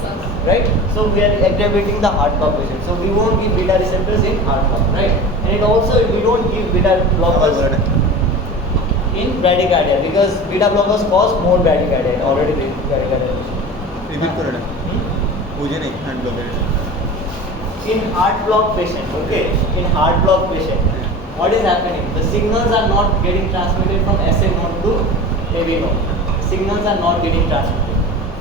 Right? So we are aggravating the heart block patient. So we won't give beta receptors in heart block, right? And it also, we don't give beta blockers in bradycardia because beta blockers cause more bradycardia, already bradycardia. Repeat करो ना मुझे नहीं hand block In heart block patient, okay, in heart block patient, what is happening? The signals are not getting transmitted from SA node to AV node. Signals are not getting transmitted.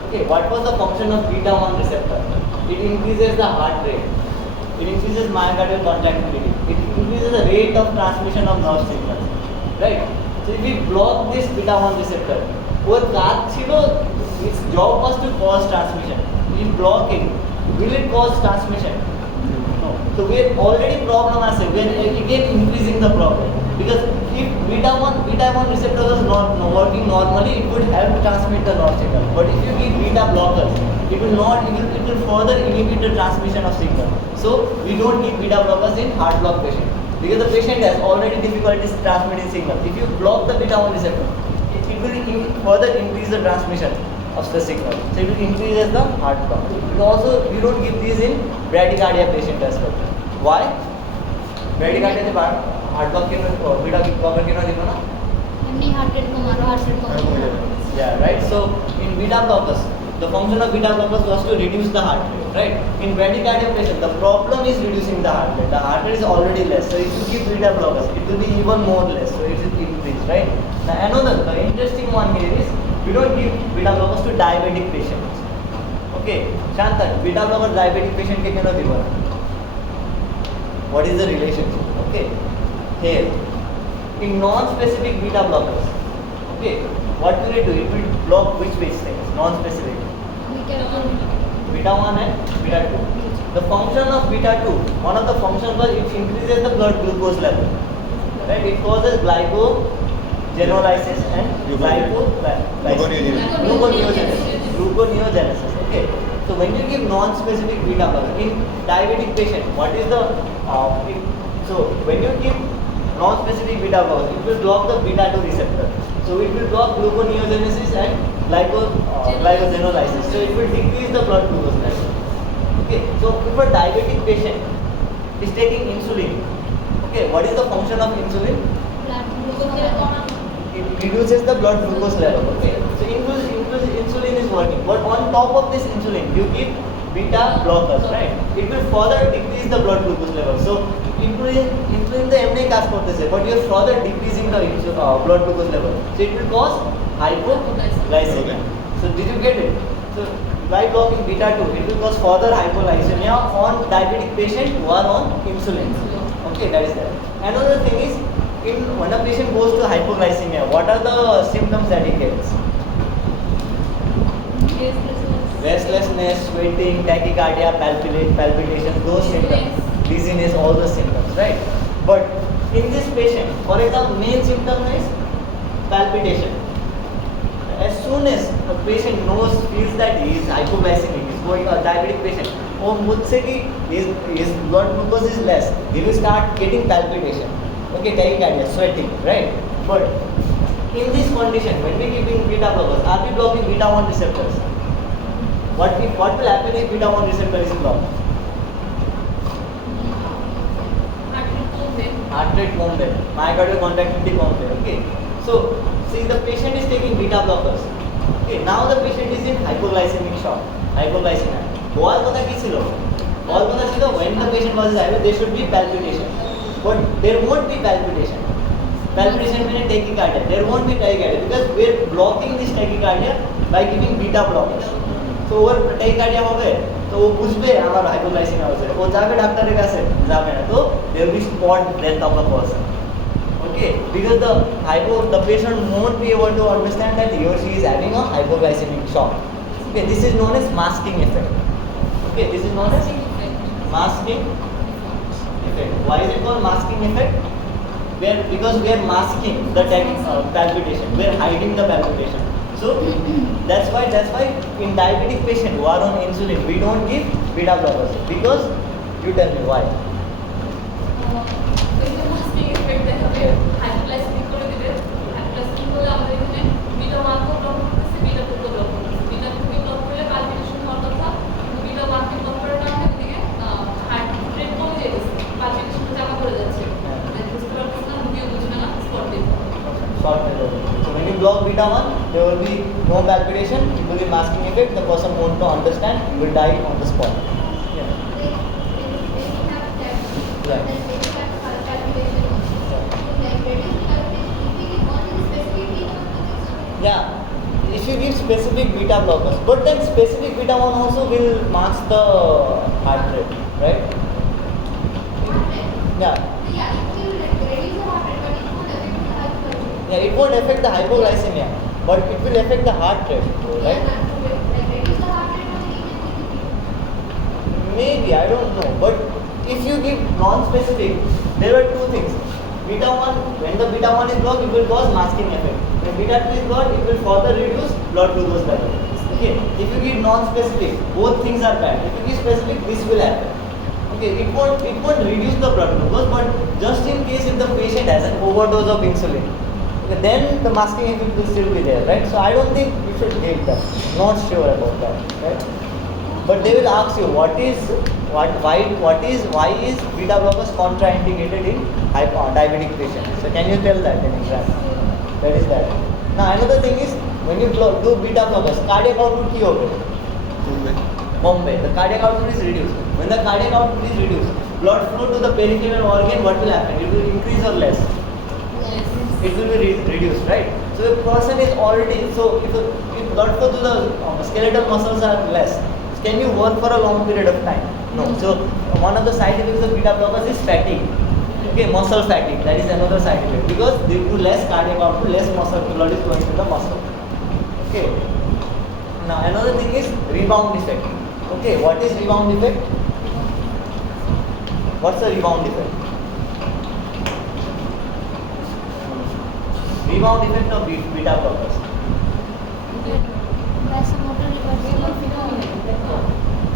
Okay, what was the function of beta 1 receptor? It increases the heart rate. It increases myocardial contractility. It increases the rate of transmission of nerve signals. Right? So if we block this beta 1 receptor, what its job was to cause transmission. In blocking, will it cause transmission? No. So we are already problem as we are again increasing the problem because if beta 1 receptor was not working normally, it would help transmit the nerve signal. But if you give beta blockers, it will not. It will further inhibit the transmission of signal. So we don't give beta blockers in heart block patient because the patient has already difficulties transmitting signal. If you block the beta 1 receptor, it will further increase the transmission of the signal. So it will increase the heart block. And also you don't give these in bradycardia patient as well. Why? Bradycardia में heart block के beta blocker के ना देखो ना. हमने heart rate को मारो, heart rate को मारो. Yeah, right. So in beta blockers, the function of beta blockers was to reduce the heart rate, right? In bradycardia patient, the problem is reducing the heart rate. The heart rate is already less. So if you give beta blockers, it will be even more less. So it will increase, right? Now another, the interesting one here is we don't give beta blockers to diabetic patients. Okay, Shantan, beta blocker diabetic patient के क्यों दिवा? What is the relationship? Okay, here in non-specific beta blockers, okay, what will it do? It will block which things? Non-specific. Beta 1 and beta 2. The function of beta 2, one of the functions was it increases the blood glucose level. Right? It causes glycogenolysis and gluconeogenesis. Okay. So when you give non-specific beta blocker in diabetic patient, what is the so when you give non-specific beta blocker, it will block the beta 2 receptor. So it will block gluconeogenesis and glycogenolysis. So it will decrease the blood glucose level. Okay. So if a diabetic patient is taking insulin, okay, what is the function of insulin? It reduces the blood glucose level. Okay. So insulin is working, but on top of this insulin, you give beta blockers, right? It will further decrease the blood glucose level. So insulin the MNA cast करते हैं, but you are further decreasing the blood glucose level. So it will cause hypoglycemia. So did you get it? So by blocking beta 2, it will cause further hypoglycemia on diabetic patient who are on insulin. Okay, that is that. Another thing is, when a patient goes to hypoglycemia, what are the symptoms that he gets? Restlessness, sweating, tachycardia, palpitations, those symptoms, dizziness, all the symptoms, right? But in this patient, for example, main symptom is palpitation. As soon as a patient feels that he is hypoglycemic, he is going a diabetic patient, or मुझसे कि his blood glucose is less, he will start getting palpitation. Okay, tachycardia, sweating, right? But in this condition, when we giving beta blockers, are we blocking beta 1 receptors? What will happen if beta 1 receptor is blocked? Heart rate won't there, myocardial contractility won't there. Okay, so see, the patient is taking beta blockers. Okay, now the patient is in hypoglycemic shock, hypoglycemia. All কথা কি ছিল? All কথা ছিল when the patient was hypo, there should be palpitation, but there won't be palpitation. Palpitation means tachycardia. There won't be tachycardia because we are blocking this tachycardia by giving beta blockers. So or tachycardia হবে, তো ও বুঝবে আমার hypoglycemia হচ্ছে, ও যাবে ডাক্তারের কাছে, যাবে না, তো there will be spot death of the person. Okay, because the patient won't be able to understand that he or she is having a hypoglycemic shock. Okay, this is known as masking effect. Okay, this is known as masking effect. Why is it called masking effect? Because we are masking the palpitation, we are hiding the palpitation. So that's why in diabetic patient who are on insulin, we don't give beta blockers. Because you tell me why. So when you block beta 1, there will be no palpitation, it will be masking effect, the person won't understand, he will die on the spot. Yeah. Yeah, if you give specific beta blockers, but then specific beta 1 also will mask the heart rate, right? Yeah. Yeah, it won't affect the hypoglycemia, but it will affect the heart rate, right? Maybe, I don't know. But if you give non-specific, there are two things. Beta 1, when the beta 1 is blocked, it will cause masking effect. When beta 2 is blocked, it will further reduce blood glucose level. Okay, if you give non-specific, both things are bad. If you give specific, this will happen. Okay, it won't reduce the blood glucose, but just in case if the patient has an overdose of insulin, then the masking effect will still be there, right? So I don't think you should give that. Not sure about that, right? But they will ask you why is beta blockers contraindicated in diabetic patients? So can you tell that in exam? That is that. Now another thing is when you do beta blockers, cardiac output ki hobe? Bombay. The cardiac output is reduced. When the cardiac output is reduced, blood flow to the peripheral organ, what will happen? It will increase or less? It will be reduced, right? So if a person is already, so if blood flow to the skeletal muscles are less, can you work for a long period of time? No. So one of the side effects of beta blockers is fatigue. Okay, muscle fatigue. That is another side effect because due to less cardiac output, less muscle blood is going to the muscle. Okay. Now another thing is rebound effect. Okay, what is rebound effect? What's the rebound effect? Rebound effect of beta blockers.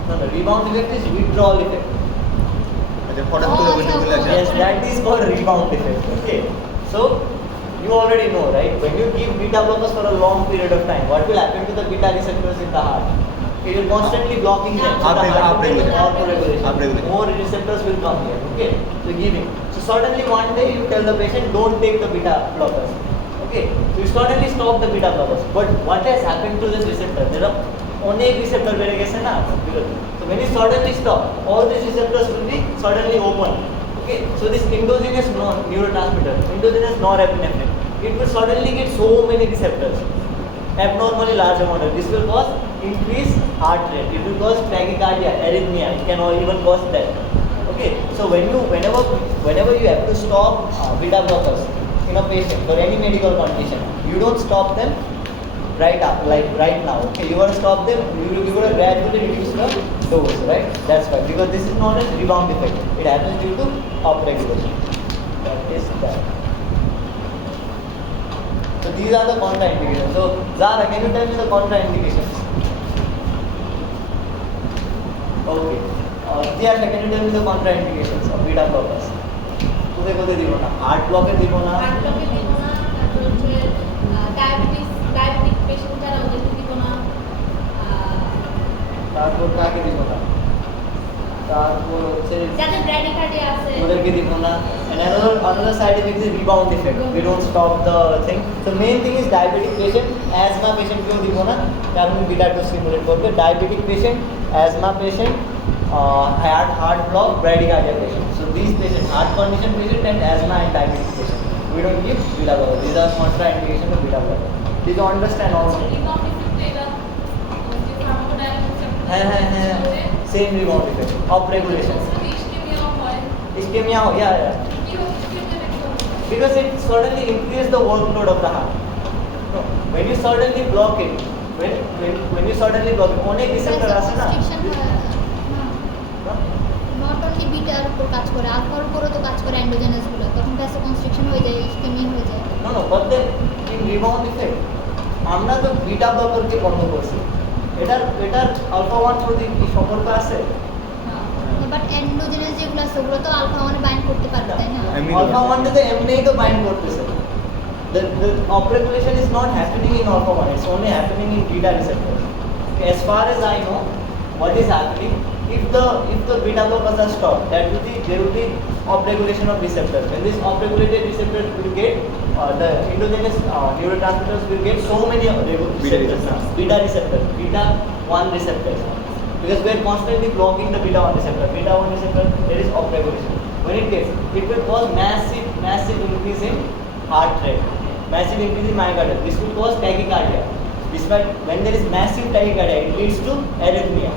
No, rebound effect is withdrawal effect. Yes, that is called rebound effect. Okay, so you already know, right? When you give beta blockers for a long period of time, what will happen to the beta receptors in the heart? Okay, you're constantly blocking them. So the heart will auto-regulation. More receptors will come here. Okay, so giving. So suddenly one day you tell the patient, don't take the beta blockers. Okay, so you suddenly stop the beta blockers. But what has happened to this receptor? There are only receptor বেড়ে গেছে না? So when you suddenly stop, all these receptors will be suddenly open. Okay, so this endogenous neurotransmitter, endogenous norepinephrine, it will suddenly get so many receptors, abnormally large amount of. This will cause increase heart rate. It will cause tachycardia, arrhythmia. It can even cause death. Okay, so whenever you have to stop beta blockers in a patient for any medical condition, you don't stop them right now. Okay, you want to stop them. You want to gradually reduce the dose, right? That's why, because this is known as rebound effect. It happens due to upregulation. That is that. So these are the contraindications. So Zara, can you tell me the contraindications? Okay. Tiyasha, can you tell me the contraindications of beta blockers? কোথায় কোথায় দিব না? Heart ব্লকে দিব না। Heart ব্লকে দিব না, তারপর হচ্ছে ডায়াবেটিক পেশেন্ট যারা ওদেরকে দিব না, তারপর কাকে দিব না? তারপর হচ্ছে যাদের ব্র্যাডিকার্ডিয়া আছে ওদেরকে দিব না। And another side effect is rebound effect. We don't stop the thing. So main thing is diabetic patient, asthma patient কেও দিব না, কারণ beta 2 stimulate করবে। Diabetic patient, asthma patient, heart block, bradycardia patient. So these patients, heart condition patient and asthma and diabetic patient, we don't give beta blocker. These are contraindication of beta blocker. Did you understand also? Rebound effect এটা যে pharmacodynamics হ্যাঁ same rebound effect of regulation. Ischaemia হয় Ischemia, yeah. Because it suddenly increases the workload of the heart. No, when you suddenly block it, when you suddenly block it, অনেক receptor আছে না? Not only bitter উপর কাজ করে, আলফার উপরও তো কাজ করে এন্ডোজেনাস গুলো, তখন ভ্যাসো কনস্ট্রিকশন হয়ে যায়, ইসকেমিয়া হয়ে যায়। No, but then in rebound effect, আমরা তো বিটা ব্লকারকে বন্ধ করছি। এটার আলফা 1 প্রতি কি সম্পর্ক আছে? বাট এন্ডোজেনাস যেগুলো আছে ওগুলো তো আলফা 1 বাইন্ড করতে পারবে, তাই না? আলফা 1 তে এমনিই তো বাইন্ড করতেছে। The upregulation is not happening in alpha 1, it's only happening in beta receptors. Okay, as far as I know, what is happening, if the beta blockers are stopped, there will be upregulation of receptors. When this upregulated receptors will get the endogenous neurotransmitters will get so many beta receptors, beta 1 receptors, because we are constantly blocking the beta 1 receptor. Beta 1 receptor, there is upregulation. When it gets, it will cause massive increase in heart rate, massive increase in myocardial. This will cause tachycardia. Despite when there is massive tachycardia, it leads to arrhythmia.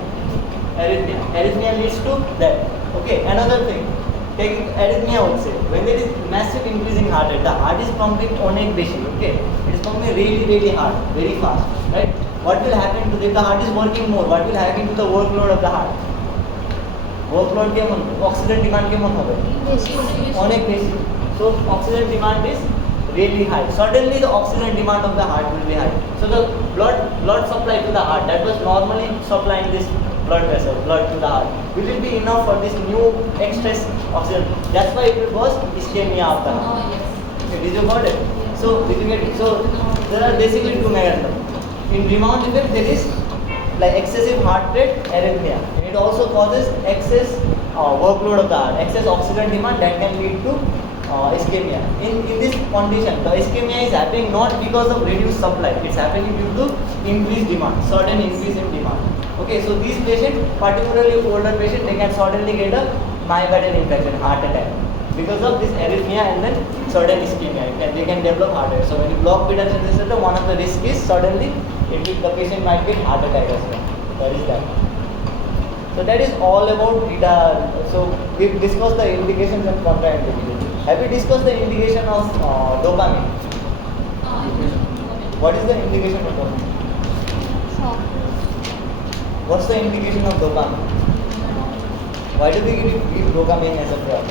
Arrhythmia leads to death. Okay, another thing, taking arrhythmia also. When there is massive increase in heart rate, the heart is pumping onek beshi. Okay, it is pumping really hard, very fast, right? What will happen to if the heart is working more? What will happen to the workload of the heart? Workload কেমন? Oxygen demand কেমন হবে? অনেক বেশি. So oxygen demand is really high. Suddenly the oxygen demand of the heart will be high. So the blood supply to the heart that was normally supplying this blood to the heart, will it be enough for this new excess oxygen? That's why it will cause ischemia of the heart. Okay, did you got it? So did you get it? So there are basically two mechanisms. In rebound effect, there is like excessive heart rate, arrhythmia. And it also causes excess workload of the heart, excess oxygen demand that can lead to ischemia. In this condition, the ischemia is happening not because of reduced supply, it's happening due to increased demand, sudden increase in demand. Okay, so these patients, particularly older patients, they can suddenly get a myocardial infarction, heart attack, because of this arrhythmia and then sudden ischemia. They can develop heart attack. So when you block beta receptor, one of the risks is suddenly the patient might get heart attack as well. That is that. So that is all about beta. So we've discussed the indications and contraindications. Have we discussed the indication of dopamine? What is the indication of dopamine? Shock. What's the indication of dopamine? Why do we give dopamine as a drug?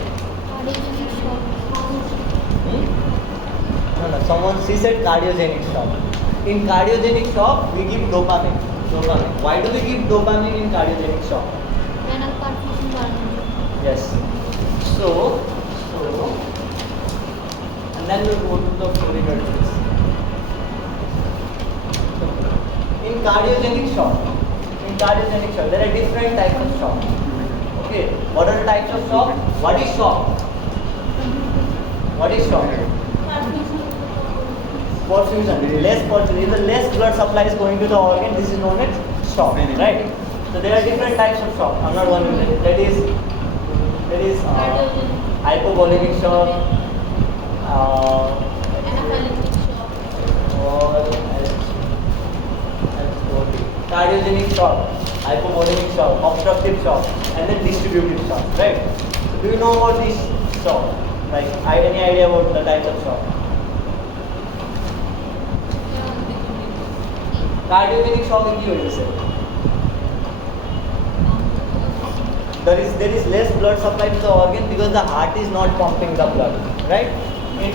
Cardiogenic shock. No. She said cardiogenic shock. In cardiogenic shock, we give dopamine. Why do we give dopamine in cardiogenic shock? Renal perfusion বাড়ানোর জন্য। Yes. So, and then we'll go to the fluorides. In cardiogenic shock, there are different types of shock. Okay, what are the types of shock? What is shock? Perfusion. Less perfusion. If the less blood supply is going to the organ, this is known as shock, right? So there are different types of shock. I'm not going to that is hypovolemic shock, or cardiogenic shock, hypovolemic shock, obstructive shock, and then distributive shock, right? So do you know about these shock? Like, any idea about the types of shock? Cardiogenic shock is what you say. There is less blood supply to the organ because the heart is not pumping the blood, right? In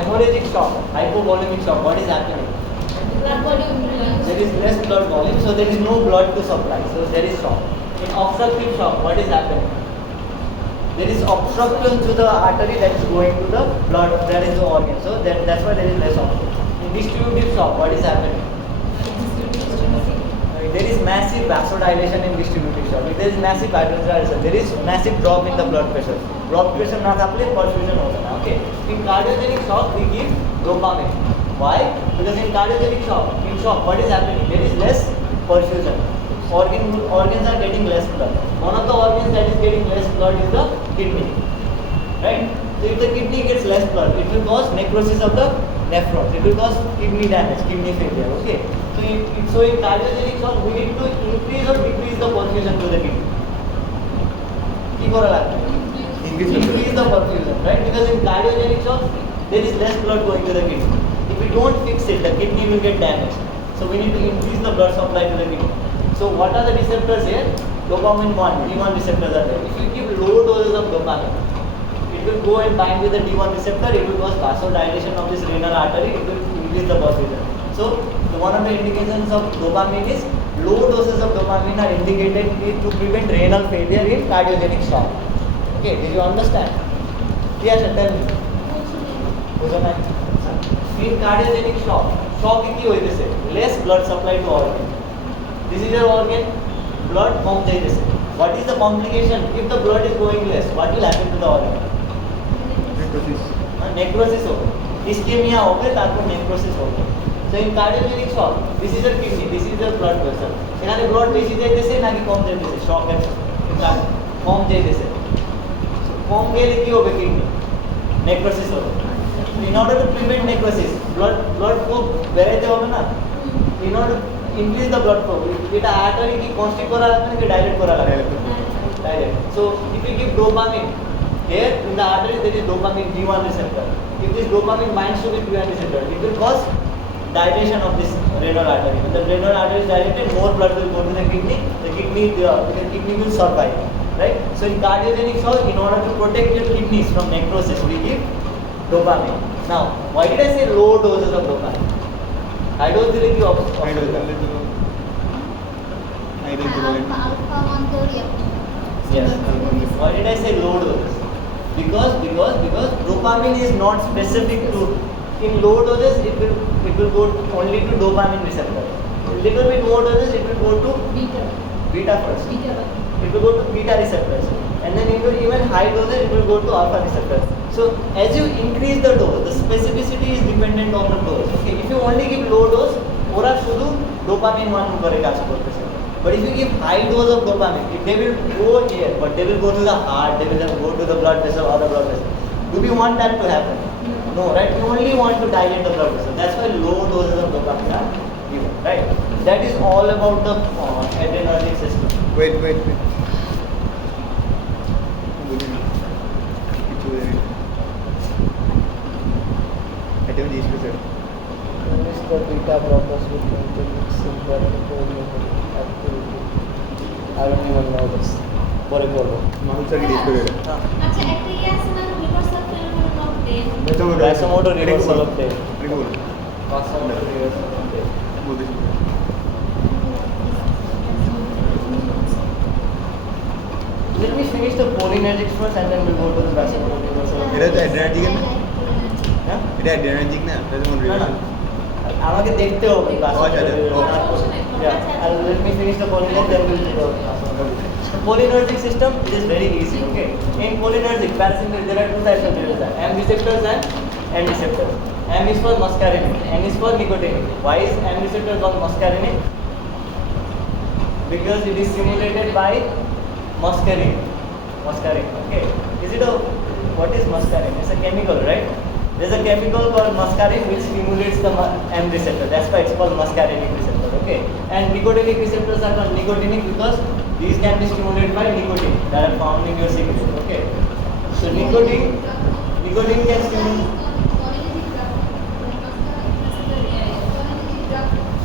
hemorrhagic shock, hypovolemic shock, what is happening? blood volume There is less blood volume, so there is no blood to supply, so there is shock. In obstructive shock, what is happening? There is obstruction to the artery that is going to the blood, that is the organ, so that's why there is less oxygen. In distributive shock, what is happening? There is massive vasodilation in distributive shock. If there is massive vasodilation, there is massive drop in the blood pressure. Blood pressure not apply, perfusion होता है. Okay. In cardiogenic shock, we give dopamine. Why? Because in cardiogenic shock, what is happening? There is less perfusion. Organs are getting less blood. One of the organs that is getting less blood is the kidney. Right? So if the kidney gets less blood, it will cause necrosis of the nephrons. It will cause kidney damage, kidney failure. Okay. So in cardiogenic shock, we need to increase or decrease the perfusion to the kidney. কি করা লাগবে? Increase the perfusion, right? Because in cardiogenic shock, there is less blood going to the kidney. If we don't fix it, the kidney will get damaged. So we need to increase the blood supply to the kidney. So what are the receptors here? Dopamine 1, D1 receptors are there. If you give low doses of dopamine, it will go and bind with the D1 receptor, it will cause vasodilation of this renal artery, it will increase the perfusion. So one of the indications of dopamine is low doses of dopamine are indicated to prevent renal failure in cardiogenic shock. Okay, did you understand? Yes, tell me. In cardiogenic shock, কি হইতেছে? Less blood supply to organ. This is your organ, blood কম যাইতেছে. What is the complication? If the blood is going less, what will happen to the organ? Necrosis হবে. Ischemia হবে, তারপর necrosis হবে. So in cardiogenic shock, this is your kidney, this is your blood vessel. এখানে blood বেশি যাইতেছে নাকি কম যাইতেছে? Shock এর কম যাইতেছে. কম গেলে কি হবে কিডনি? Necrosis হবে. In order to prevent necrosis, blood flow বেড়াইতে হবে না? In order to increase the blood flow, এটা artery কি constrict করা লাগবে নাকি dilate করা লাগবে? Dilate. So if you give dopamine, here in the artery there is dopamine D1 receptor. If this dopamine binds to the D1 receptor, it will cause dilation of this renal artery. When the renal artery is dilated, more blood will go to the kidney will survive. Right? So in cardiogenic shock, in order to protect your kidneys from necrosis, we give dopamine. Now, why did I say low doses of dopamine? High dose দিলে কি হবে? alpha 1 theory Yes. Why did I say low doses? Because dopamine is not specific to. In low doses, it will go only to dopamine receptor. Little bit more doses, it will go to beta first. It will go to beta receptors, and then even high doses, it will go to alpha receptors. So as you increase the dose, the specificity is dependent on the dose. Okay, if you only give low dose, ওরা শুধু dopamine 1 উপরে কাজ করতেছে. But if you give high dose of dopamine, they will go here, but they will go to the heart, they will go to the blood vessel or the blood vessel. Do we want that to happen? No, right? We only want to dilate the blood vessel. That's why low doses of dopamine are given, right? That is all about the adrenergic system. Wait. এটা জিজ্ঞেস করতে Mr. Beta blockers with simple activity. I don't even know this. পরে বলবো। Mahul sir জিজ্ঞেস করে আচ্ছা একটা ইয়ে আছে না reversal phenomenon of death Vasomotor reversal of death. Recall Vasomotor reversal of death. বলতে Let me finish the cholinergics first and then we'll go to the vasomotor reversal of এটা death. তো অ্যাড্রিনালিক না হ্যাঁ? এটা অ্যাড্রিনালিক না এটা মনে না, না। আমাকে দেখতে হবে let me finish the cholinergic, then we'll go to vasomotor. The cholinergic system, it is very easy, okay? In cholinergic, parasympathetic, there are two types of receptors, M receptors and N receptors. M is for muscarinic, N is for nicotinic. Why is M receptor called muscarinic? Because it is stimulated by muscarine, okay? What is muscarine? It's a chemical, right? There's a chemical called muscarine which stimulates the M receptor. That's why it's called muscarinic receptor. Okay, and nicotinic receptors are called nicotinic because these can be stimulated by nicotine that are found in your cigarette. Okay, so nicotine can stimulate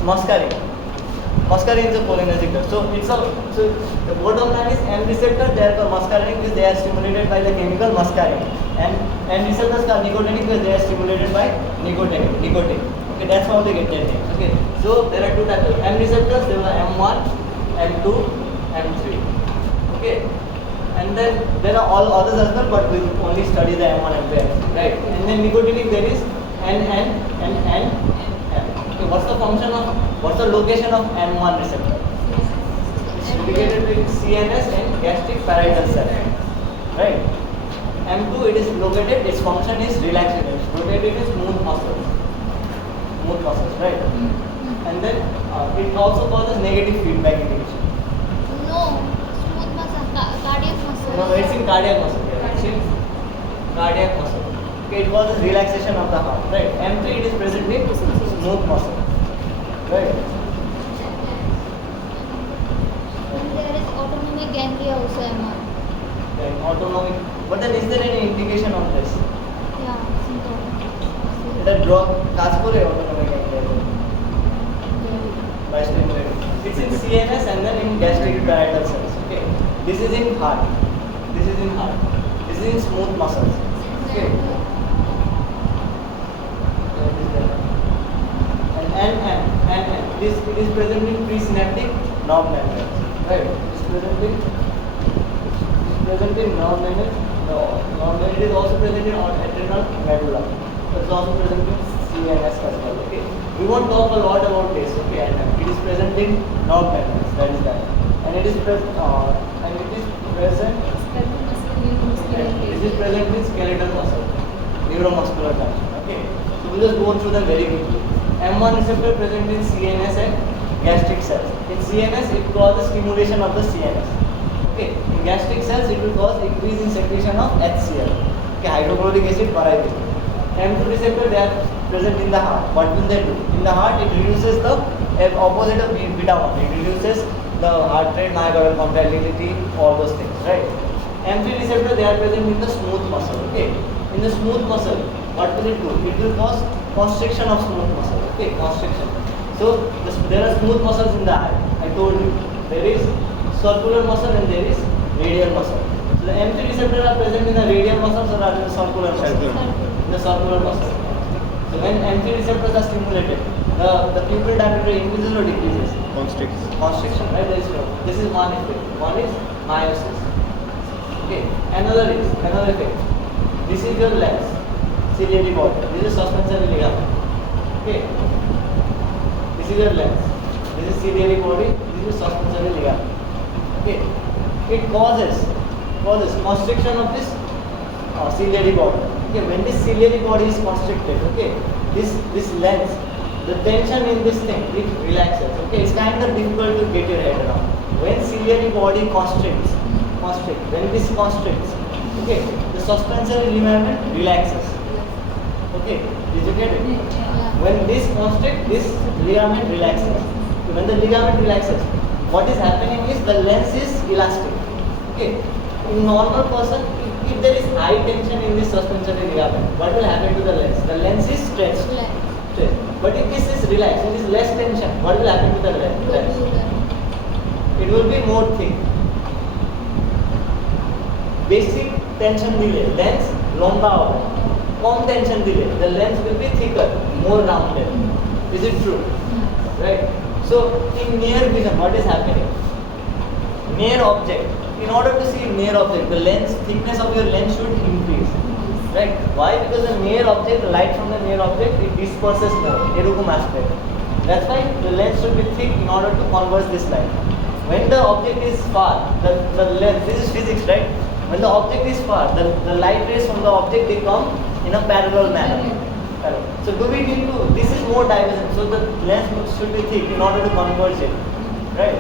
muscarine. Muscarine is a cholinergic drug. So the bottom line is M receptor they are called muscarinic because they are stimulated by the chemical muscarine, and N receptors are nicotinic because they are stimulated by nicotine. Okay, that's how they get their name. Okay, so there are two types of M receptors. There are M1, M2, M3. Okay, and then there are all others as well, but we only study the M1, M2, M3, right? And then nicotinic there is N, N, and N, M. Okay, what's the location of M1 receptor? It's located in CNS and gastric parietal cell, right? M2 it is located, its function is relaxation. It's located in smooth muscles, right? And then it also causes negative feedback inhibition. No, smooth muscle, cardiac muscle. No, it's in cardiac muscle. Yeah. It's in cardiac muscle. Okay, it causes relaxation of the heart, right? M3 it is present in smooth muscle, right? And there is autonomic ganglia also M1. Right, autonomic. But then is there any indication of this? Yeah, symptom. এটা drop কাজ করে autonomic ganglia by stimulating. It's in CNS and then in gastric parietal cells. Okay, this is in heart. This is in smooth muscles. Okay. And this it is present in presynaptic nerve membranes. Right. It is present in nerve membrane. It is also present in adrenal medulla. It's also present in CNS as well. Okay. We won't talk a lot about this. Okay. And it is present in nerve membranes. That is that. And it is present. It is present in skeletal muscle, neuromuscular junction. Okay. So we'll just go through them very quickly. M1 receptor present in CNS and gastric cells. In CNS, it causes stimulation of the CNS. Okay. In gastric cells, it will cause increase in secretion of HCl. Okay, hydrochloric acid peroxide. M2 receptor they are present in the heart. What will they do? In the heart, it reduces the opposite of beta 1. It reduces the heart rate, myocardial contractility, all those things, right? M3 receptor they are present in the smooth muscle. Okay. In the smooth muscle, what will it do? It will cause constriction of smooth muscle. Okay, constriction. So there are smooth muscles in the eye. I told you there is circular muscle and there is radial muscle. So the M3 receptors are present in the radial muscles or in the circular muscle? In the circular muscle. So when M3 receptors are stimulated, the pupil diameter increases or decreases? Constriction, right? This is one effect. One is meiosis. Okay. Another effect. This is your lens, ciliary body. This is suspensory ligament. Okay. This is your lens. This is ciliary body. This is suspensory ligament. Okay. It causes constriction of this ciliary body. Okay. When this ciliary body is constricted, okay, this lens, the tension in this thing, it relaxes. Okay. It's kind of difficult to get your head around. When ciliary body constricts, when this constricts, okay, the suspensory ligament relaxes. Okay, did you get it? When this constricts, this ligament relaxes. So when the ligament relaxes, what is happening is the lens is elastic. Okay, in normal person, if there is high tension in this suspensory ligament, what will happen to the lens? The lens is stretched. But if this is relaxed, it is less tension, what will happen to the lens? It will be more thick. Basic tension delay, lens लंबा होगा, कम tension delay, the lens will be thicker, more rounded. Is it true? Right? So in near vision, what is happening? Near object. In order to see near object, the lens thickness of your lens should increase. Right? Why? Because the near object, the light from the near object, it disperses more. एरकम aspect. That's why the lens should be thick in order to converge this light. When the object is far, the lens. This is physics, right? When the object is far, the light rays from the object they come in a parallel manner. So do we need to? This is more divergent. So the lens should be thick in order to converge it, right?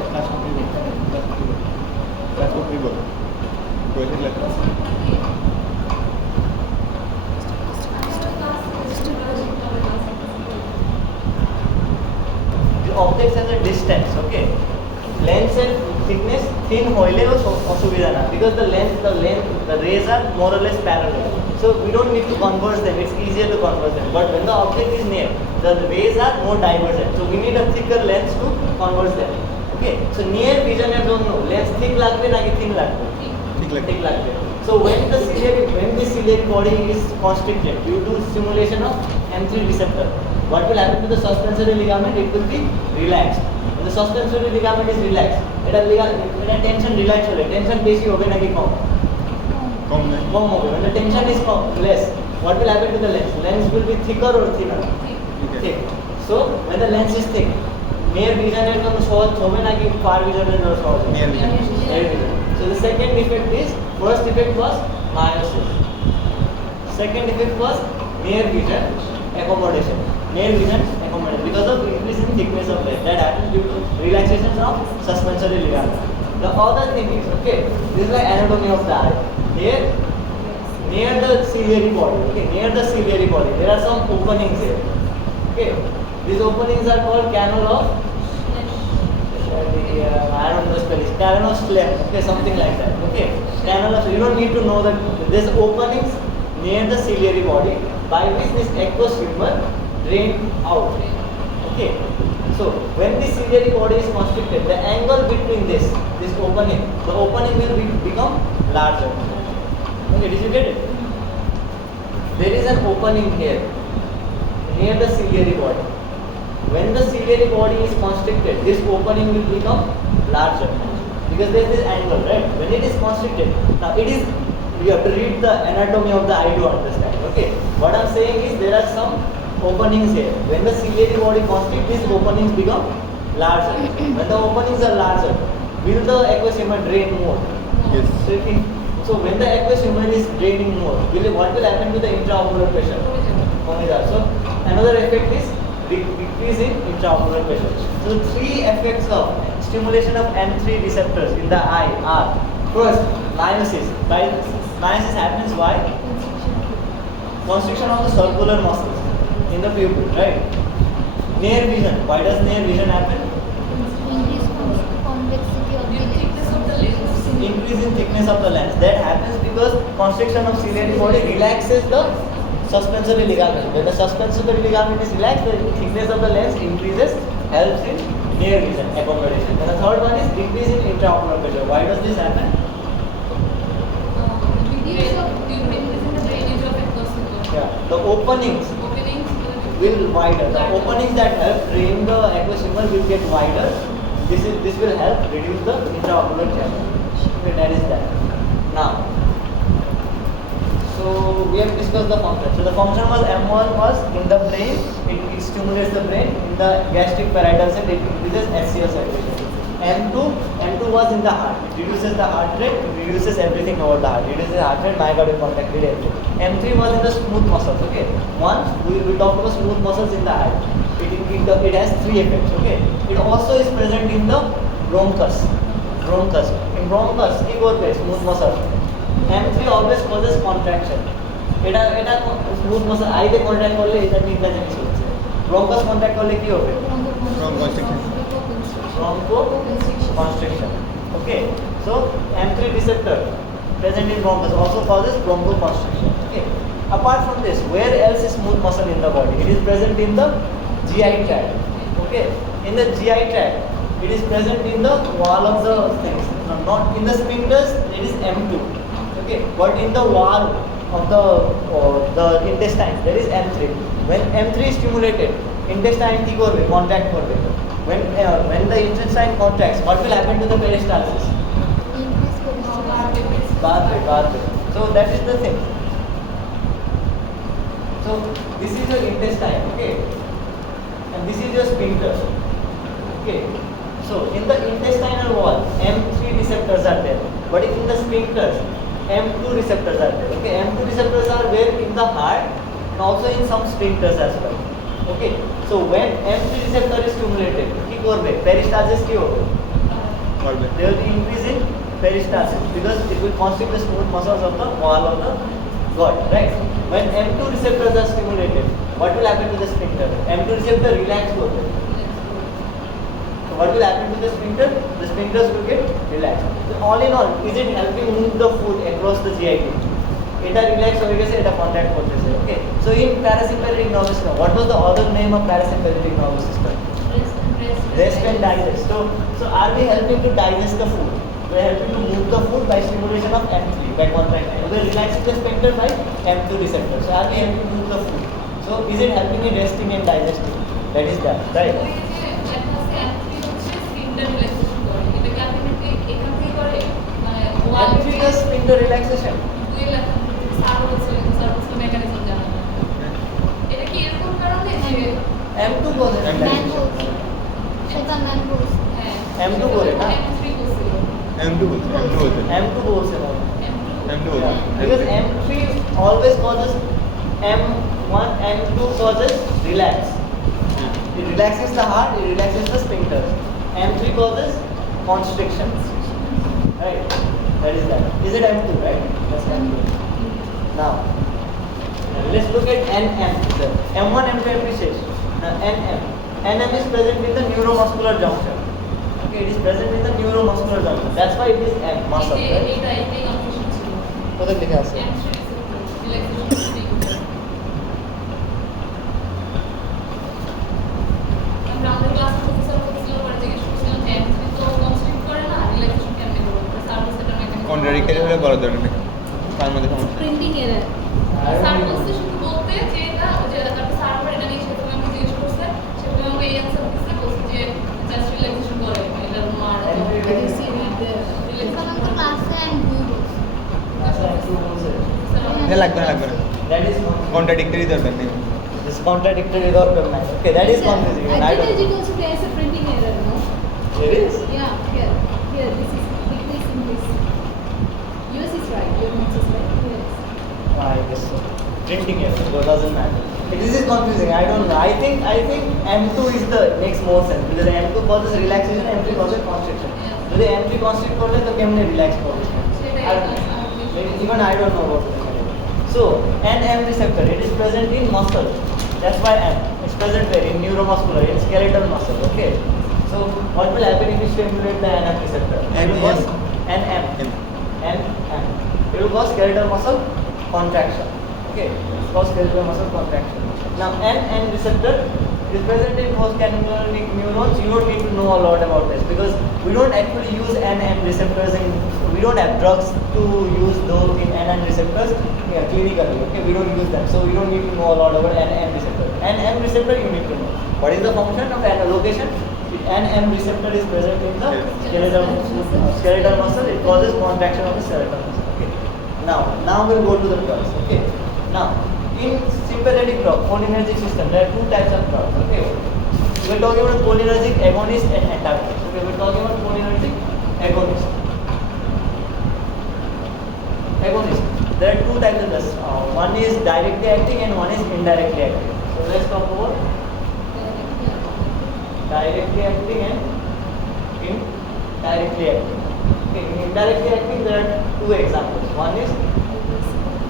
That's what we work. Go ahead, let us. objects has a distance, okay? Length and thickness thin hoile asubidha na, because the rays are more or less parallel. So we don't need to converge them, it's easier to converge them. But when the object is near, the rays are more divergent. So we need a thicker lens to converge them. Okay, so near vision এর জন্য lens thick লাগবে নাকি thin লাগবে? Thick লাগবে. So when this ciliary body is constricted due to stimulation of M3 receptor, what will happen to the suspensory ligament? It will be relaxed. When the suspensory ligament is relaxed, এটা tension relax হলে tension বেশি হবে নাকি কম? কম হবে. When the tension is less, what will happen to the lens? Lens will be thicker or thinner? Thick. So when the lens is thick, near vision এর জন্য সহজ হবে নাকি far vision এর জন্য সহজ হবে? Near vision. Near vision. So the second effect is, first effect was miosis. Second effect was near vision accommodation. Near vision accommodation because of increase in thickness of lens that happens due to relaxation of suspensory ligament. The other thing is, okay, this is like anatomy of the eye. Here, near the ciliary body, okay, near the ciliary body, there are some openings here. Okay, these openings are called canal of I don't know the spelling. Canal of Schlemm, okay, something like that. Okay, canal of, you don't need to know that there's openings near the ciliary body by which this aqueous humor drain out. Okay, so when the ciliary body is constricted, the angle between this opening, the opening will become larger. Okay, did you get it? There is an opening here near the ciliary body. When the ciliary body is constricted, this opening will become larger because there is this angle, right? When it is constricted, now it is, you have to read the anatomy of the eye to understand. Okay, what I'm saying is there are some openings here. When the ciliary body constricts, these openings become larger. When the openings are larger, will the aqueous humor drain more? Yes. So when the aqueous humor is draining more, what will happen to the intraocular pressure? So another effect is decrease in intraocular pressure. So three effects of stimulation of M3 receptors in the eye are, first, miosis. Miosis happens why? Constriction of the circular muscles in the pupil, right? Near vision. Why does near vision happen? Increase convexity of the thickness of the lens. Increase in thickness of the lens. That happens because constriction of ciliary body relaxes the suspensory ligament. When the suspensory ligament is relaxed, the thickness of the lens increases, helps in near vision accommodation. And the third one is decrease in intraocular pressure. Why does this happen? Due to increase in the drainage of aqueous humor. Yeah, the openings Openings will widen. The openings that help drain the aqueous humor will get wider. This will help reduce the intraocular channel. Okay, that is that. Now, so we have discussed the function. So the function was M1 was in the brain, it stimulates the brain. In the gastric parietal cell, it increases SCO circulation. M2 was in the heart. It reduces the heart rate, it reduces everything about the heart. It reduces heart rate, myocardial contractility, everything. M3 was in the smooth muscles. Okay. One, we talked about smooth muscles in the eye. It has three effects. Okay. It also is present in the bronchus. In bronchus, কি করবে smooth muscle? M3 always causes contraction. এটা smooth muscle আইতে contract করলে এটা তিনটা জিনিস হচ্ছে। bronchus contract করলে কি হবে? Bronchoconstriction. Okay. So M3 receptor present in bronchus also causes bronchoconstriction. Okay. Apart from this, where else is smooth muscle in the body? It is present in the GI tract. Okay. In the GI tract, it is present in the wall of the things. No, not in the sphincters. It is M2. Okay. But in the wall of the intestine, there is M3. When M3 is stimulated, intestine কি করবে? Contract করবে. When the intestine contracts, what will happen to the peristalsis? Garble. So that is the thing. So this is your intestine, okay, and this is your sphincter, okay. So in the intestinal wall, M3 receptors are there, but in the sphincters, M2 receptors are there. Okay, M2 receptors are where in the heart and also in some sphincters as well. Okay, so when M3 receptor is stimulated, কি করবে? Peristalsis কি হবে? There will be increase in peristalsis because it will constrict the smooth muscles of the wall of the gut, right? When M2 receptors are stimulated, what will happen to the sphincter? M2 receptor relax করবে. what will happen to the sphincter? The sphincters will get relaxed. So all in all, is it helping move the food across the GI tube? এটা relax হয়ে গেছে, এটা contact করতেছে, okay? So in parasympathetic nervous system, what was the other name of parasympathetic nervous system? Rest and digest. So are we helping to digest the food? We are helping to move the food by stimulation of M3, by contractile. We are relaxing the sphincter by M2 receptor. So are we helping to move the food? So is it helping in resting and digesting? That is that, right? ওই যে একটা হচ্ছে M3 হচ্ছে স্কিনটা relaxation করে, এটাকে আপনি এখান থেকে করে মানে M3 is sphincter relaxation. দুই লাখ সার্ভোসেল মেকানিজম জানা না। এটা কি এরকম কারণে যে M2 causes M2 man relaxation. বলছে সেটা ম্যান বলছে হ্যাঁ M2 করে না? M3 করছিল M2 বলছে M2 বলছে না। M2 বলছে Because M3 always causes M1 and 2 causes relax. It relaxes the heart, it relaxes the sphincter. M3 causes constriction. Right? That is that. Is it M2, right? That's M2. Now, let's look at NM. M1, M2, M3 says. Now, NM. NM is present in the neuromuscular junction. Okay, it is present in the neuromuscular junction. That's why it is M, muscle, right? এটাই confusion ছিল। কোথায় লেখা আছে? M3 relaxation আমরা আমাদের ক্লাসে professor বলছিল পরে জিজ্ঞেস করছিলাম যে M3 তো কনস্ট্রিক্ট করে না, রিল্যাক্সেশন কেমনে করব? সার্ভোসেটা মেকানিজম কন্ট্রাডিক্টরি হলে বড় ধরনের তার মধ্যে সমস্যা প্রিন্টিং এরর স্যার বলছে শুধু বলতে যে এটা যে তারপর সার্ভার এটা নিয়ে সেটা আমাকে জিজ্ঞেস করছে সেটা আমাকে এই অ্যান্সার দিচ্ছে বলছে যে জাস্ট রিল্যাক্সেশন করে এটা মার এখন তো ক্লাসে এন্ড ভু বলছে আচ্ছা, M2 বলছে। লাগবে না That is কন্ট্রাডিক্টরি দরকার নেই this contradictory without command. Okay, that is confusing. And I Actually, don't. also there is a printing error, no? There is. Yeah, here, this is decrease in this. Yours is right, your notes is right. Yes. I guess so. Printing error, so it doesn't matter. This is confusing. I don't know. I think M2 is the makes more sense because M2 causes relaxation, M3 causes constriction. Yeah. যদি M3 constrict করলে তো কেমনে relax করবে? সেটাই I don't know. Even I don't know about it. So, NM receptor, it is present in muscle. That's why M. It's present where? In neuromuscular, in skeletal muscle. Okay. So, what will happen if you stimulate the NM receptor? It will cause NM. NM. It will cause skeletal muscle contraction. Okay. It will cause skeletal muscle contraction. Now, NM receptor is present in postganglionic neurons. You don't need to know a lot about this because we don't actually use NM receptors in. We don't have drugs to use those in NM receptors clinically. Okay, we don't use them, so we don't need to know a lot about NM receptor. NM receptor you need to know. What is the function of an location? NM receptor is present in the skeletal muscle. It causes contraction of the skeletal muscle. Okay. Now we'll go to the drugs. Okay. Now in sympathetic drug, cholinergic system, there are two types of drugs. Okay. We're talking about cholinergic agonist and antagonist. Okay, we're talking about cholinergic agonist. Agonist. There are two types of this. One is directly acting and one is indirectly acting. So let's talk about directly acting and indirectly acting. Okay, in indirectly acting there are two examples. One is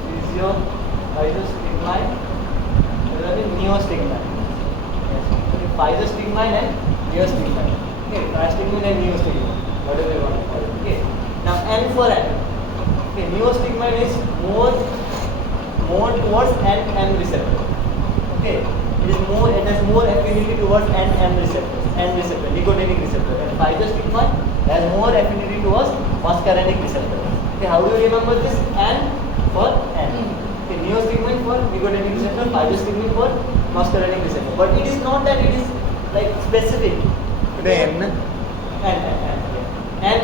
physiostigmine, the other is neostigmine. Yes. Okay, physiostigmine and neostigmine. Okay, physiostigmine and neostigmine, whatever you want to call it. Okay. Now N for N. Okay, neostigmine is more towards NM receptor. Okay, it has more affinity towards NM receptors, N receptor, nicotinic receptor. And physiostigmine has more affinity towards muscarinic receptor. Okay, how do you remember this? N for N. Okay, neostigmine for nicotinic receptor, physiostigmine for muscarinic receptor. But it is not that it is like specific. এটা M না N,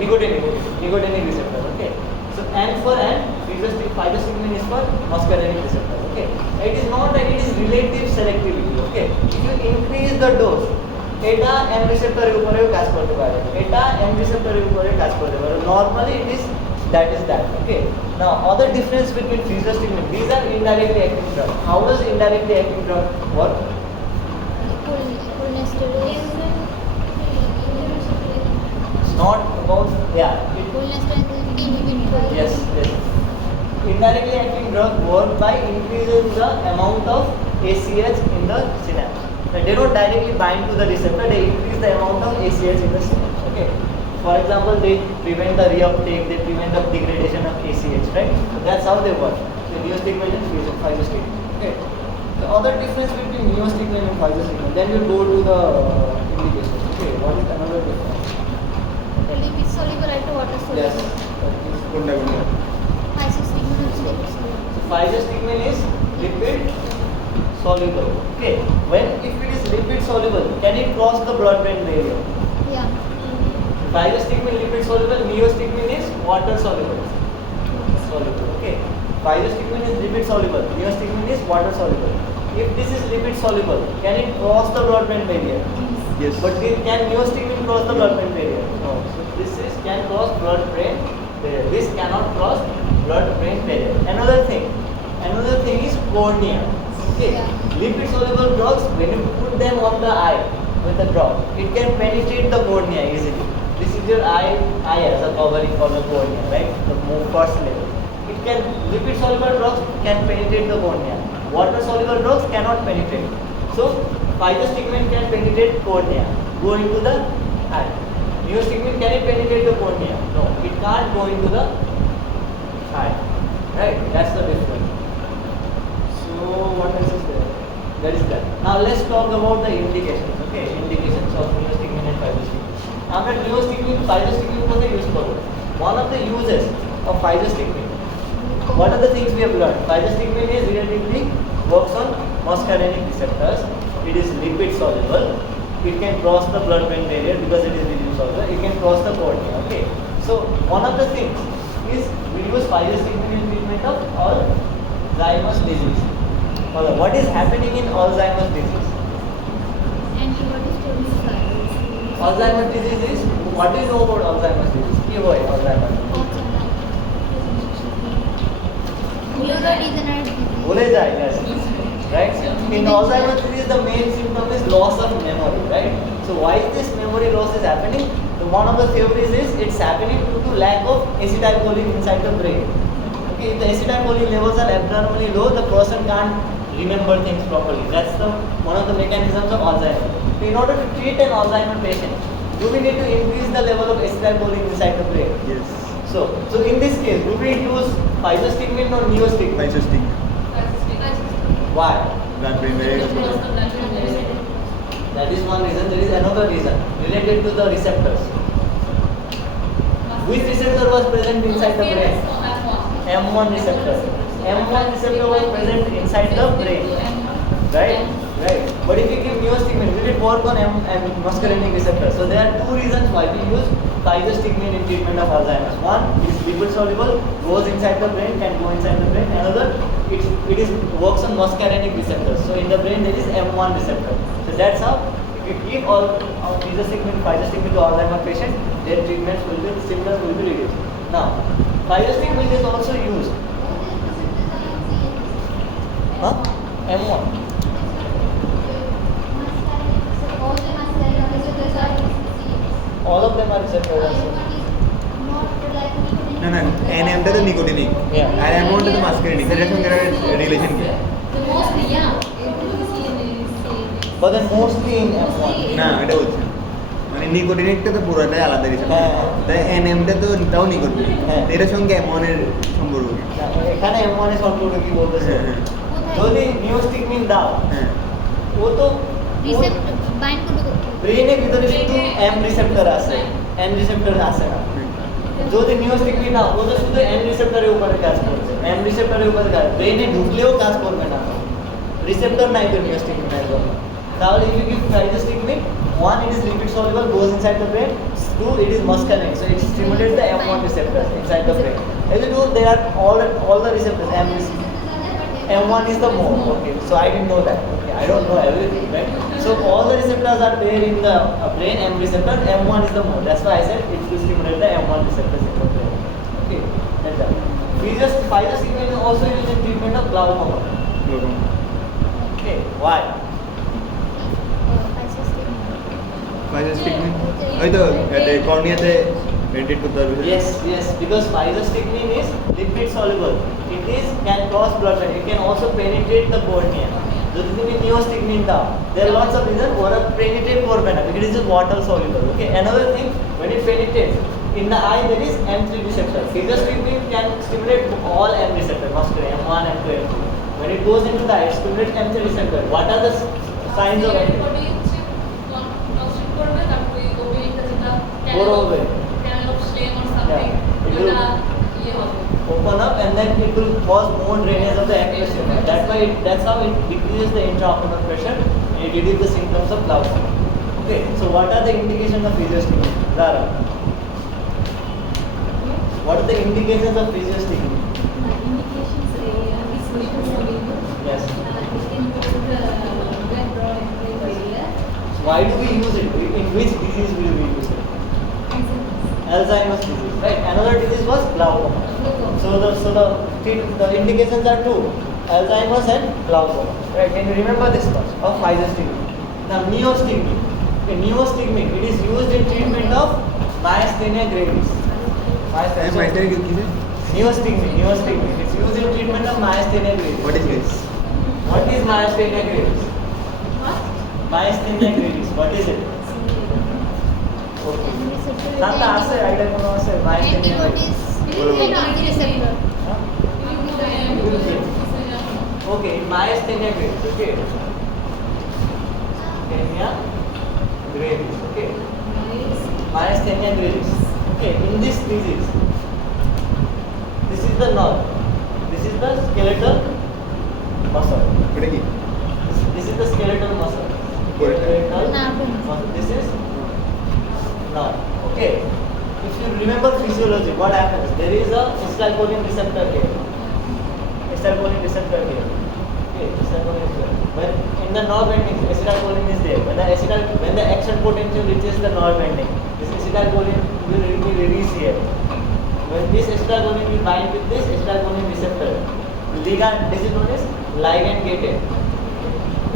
nicotinic receptor. Okay. So N for N, physiostigmine is for muscarinic receptor. Okay. It is not that it is relative selectivity. Okay. If you increase the dose, এটা M receptor এর উপরেও কাজ করতে পারে, এটা M receptor এর উপরে কাজ করতে পারে. Normally it is that. Okay. Now other difference between physiostigmine, these are indirectly acting drugs. How does indirectly acting drug work? It's not about Yes. Indirectly acting drug work by increasing the amount of ACH in the synapse. They don't directly bind to the receptor, they increase the amount of ACH in the cell. Okay. For example, they prevent the reuptake, they prevent the degradation of ACH, right? So that's how they work. The neostigmine and physostigmine. Okay. The other difference between neostigmine and physostigmine, then we'll go to the indications. Okay, what is another difference? Lipid soluble একটা water Yes. Soluble কোনটা কোনটা আইসোস্টিগমেন হচ্ছে lipid soluble So physostigmine is lipid soluble. Okay. When if it is lipid soluble, can it cross the blood-brain barrier? Yeah Physostigmine lipid soluble, neostigmine is water soluble. Soluble. Okay. Physostigmine is lipid soluble, neostigmine is water soluble. If this is lipid soluble, can it cross the blood-brain barrier? Yes. But can neostigmine cross the blood-brain barrier? No. So this is can cross blood-brain barrier. This cannot cross blood-brain barrier. Another thing is cornea. Okay. Yeah. Lipid soluble drugs, when you put them on the eye with a drop, it can penetrate the cornea easily. This is your eye as a covering for the cornea, right? The more first level. Lipid soluble drugs can penetrate the cornea. Water soluble drugs cannot penetrate. So physostigmine can penetrate cornea, go into the eye. Neostigmine can it penetrate the cornea? No, it can't go into the eye. Right? That's the difference. So what else is there? That is that. Now let's talk about the indications. Okay, indications of neostigmine and physostigmine. After neostigmine, physostigmine ko use karo. One of the uses of physostigmine. What are the things we have learned? Physostigmine is relatively works on muscarinic receptors. It is lipid soluble. It can cross the blood-brain barrier because it is lipid soluble. It can cross the cornea. Okay. So one of the things is we use physostigmine in treatment of Alzheimer's disease. What is happening in Alzheimer's disease? Antibodies to research Alzheimer's disease is what do you know about Alzheimer's disease? কি হয় Alzheimer's? Neurodegenerative ভুলে যায়, yes. Right? In Alzheimer's disease, the main symptom is loss of memory, right? So why this memory loss is happening? So one of the theories is it's happening due to lack of acetylcholine inside the brain. Okay, if the acetylcholine levels are abnormally low, the person can't remember things properly. That's one of the mechanisms of Alzheimer's. So in order to treat an Alzheimer's patient, do we need to increase the level of acetylcholine inside the brain? Yes. So in this case, do we use physostigmine or neostigmine? Physostigmine. Why? blood-brain barrier. That is one reason. There is another reason related to the receptors. Which receptor was present inside the brain? M1 receptor. M1 receptor was present inside the brain. Right? Right. But if you give neostigmine, will it work on muscarinic receptor? So there are two reasons why we use physostigmine in treatment of Alzheimer's. One, it is lipid soluble, goes inside the brain, can go inside the brain. Another, it works on muscarinic receptors. So in the brain there is M1 receptor. So that's how if you give all physostigmine to Alzheimer's patient, their treatments will be symptoms will be reduced. Now, physostigmine is also used. Huh? M1. All of them are receptors also. না না NM-টা তো nicotinic Yeah. আর M1-টা তো muscarinic এটার সঙ্গে relation কি But then mostly in M1. না এটা বলছি না। মানে নিকোটিনিকটা তো পুরোটাই আলাদা রিলেশন হ্যাঁ। তাই NM-টা তো তাও নিকোটিনিক হ্যাঁ। এটার সঙ্গে M1 এর সম্পর্ক কি এখানে M1 এর সম্পর্ক কি বলতেছে? হ্যাঁ, যদি নিওস্টিগমিন দাও, হ্যাঁ ও তো রিসেপ্টর বাইন্ড করবে কোথায়? ব্রেনের ভিতরে শুধু M রিসেপ্টর আছে, N রিসেপ্টর আছে না। যদি নিওস্টিগমিন দাও, ও তো শুধু N রিসেপ্টরের উপরে কাজ করছে, M রিসেপ্টরের উপরে কাজ, ব্রেনে ঢুকলেও কাজ করবে না। রিসেপ্টর নাই তো নিওস্টিগমিনের জন্য। তাহলে if you give physostigmine, one, it is lipid soluble, goes inside the brain. Two, it is muscarinic, so it stimulates the M1 receptors inside the brain. As you know, there are all the receptors. M1 is the more. Okay, so I didn't know that. Okay, I don't know everything, right? So all the receptors are there in the brain. M receptor, M1 is the more. That's why I said it will stimulate the M1 receptors in the brain. Okay, that's that. Physostigmine is also used in treatment of glaucoma. Okay, why? ফাইজোস্টিগমিন ওই তো এটা কর্নিয়াতে penetrate করতে পারবে Yes, because physostigmine is lipid soluble. It is can cross blood brain. It can also penetrate the cornea. যদি তুমি নিওস্টিগমিন দাও, there are lots of reasons. ওরা penetrate করবে না, because it is water soluble. Okay, another thing, when it penetrates in the eye, there is M3 receptor. Physostigmine can stimulate all M receptor, muscular M1 and M2. When it goes into the eye, it stimulates M3 receptor. What are the signs of antibody হচ্ছে constrict করবে, তারপরে ওভেরিনটা যেটা Grow over. Canal of Schlemm or something Yeah. It will- ওটা ইয়ে হবে। open up, and then it will cause more drainage of the aqueous. That's how it decreases the intraocular pressure and it reduces the symptoms of glaucoma. Okay, so what are the indications of physiostigmine? Zara, what are the indications of physiostigmine? Indications is visual soluble. Yes. It can go to the red draw and red barrier. Why do we use it? In which disease will we use it? Alzheimer's disease, right? Another disease was glaucoma. The indications are two: Alzheimer's and glaucoma. Right? Can you remember this much of physiostigmine? Now, neostigmine. Okay, neostigmine. It is used in treatment of myasthenia gravis. Neostigmine. It's used in treatment of myasthenia gravis. What is this? What is myasthenia gravis? What? Myasthenia gravis. What is it? Okay. Nanda আছে idea কোনো আছে myasthenia gravis? Antibodies Huh? Okay, myasthenia gravis. Okay. Myasthenia gravis. Okay. Myasthenia gravis. Okay. In this disease, this is the nerve. This is the skeletal muscle. ওটা কি? This is the skeletal muscle. Good. Skeletal Nerve. muscle. This is nerve. Okay. If you remember physiology, what happens? There is a acetylcholine receptor here. Acetylcholine receptor here. Okay, acetylcholine receptor. When in the nerve ending, acetylcholine is there. When the action potential reaches the nerve ending, this acetylcholine will be released here. When this acetylcholine will bind with this acetylcholine receptor, ligand, this is known as ligand gated.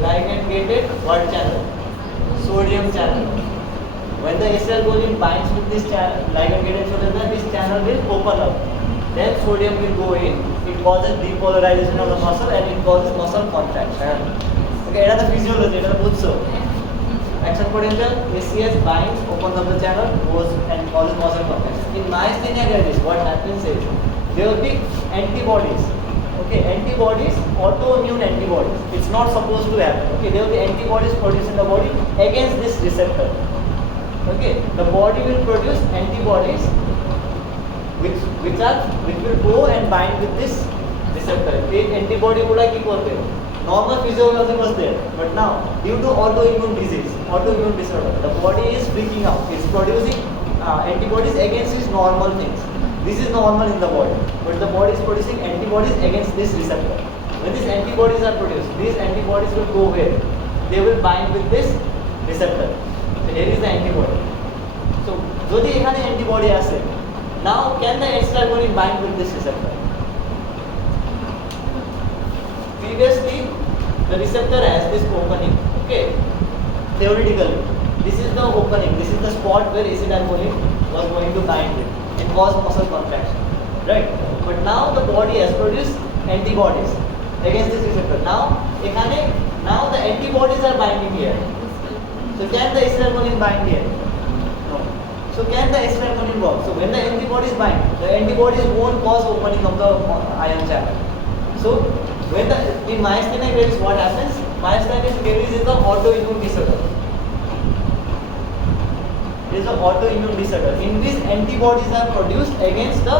Ligand gated what channel? Sodium channel. When the acetylcholine binds with this ligand gated sodium channel, this channel will open up. Then sodium will go in. It causes depolarization of the muscle and it causes muscle contraction. Okay, এটা the physiology, এটা বুঝছো? Action potential, ACS binds, opens up the channel, goes and causes muscle contraction. In myasthenia gravis, what happens is there will be antibodies. Okay, antibodies, autoimmune antibodies. It's not supposed to happen. Okay, there will be antibodies produced in the body against this receptor. Okay, the body will produce antibodies which will go and bind with this receptor. The antibody গুলা কি করবে? Normal physiology was there, but now due to autoimmune disorder, the body is freaking out. It's producing antibodies against its normal things. This is normal in the body, but the body is producing antibodies against this receptor. When these antibodies are produced, these antibodies will go where? They will bind with this receptor. So here is the antibody. So যদি এখানে antibody আছে, now can the acetylcholine bind with this receptor? Previously, the receptor has this opening. Okay, theoretically, this is the opening. This is the spot where acetylcholine was going to bind with and cause muscle contraction, right? But now the body has produced antibodies against this receptor. Now the antibodies are binding here. So can the acetylcholine bind here? No. So can the acetylcholine work? So when the antibodies bind, the antibodies won't cause opening of the ion channel. So when in myasthenia gravis, what happens? Myasthenia gravis is the autoimmune disorder. It is an autoimmune disorder in which antibodies are produced against the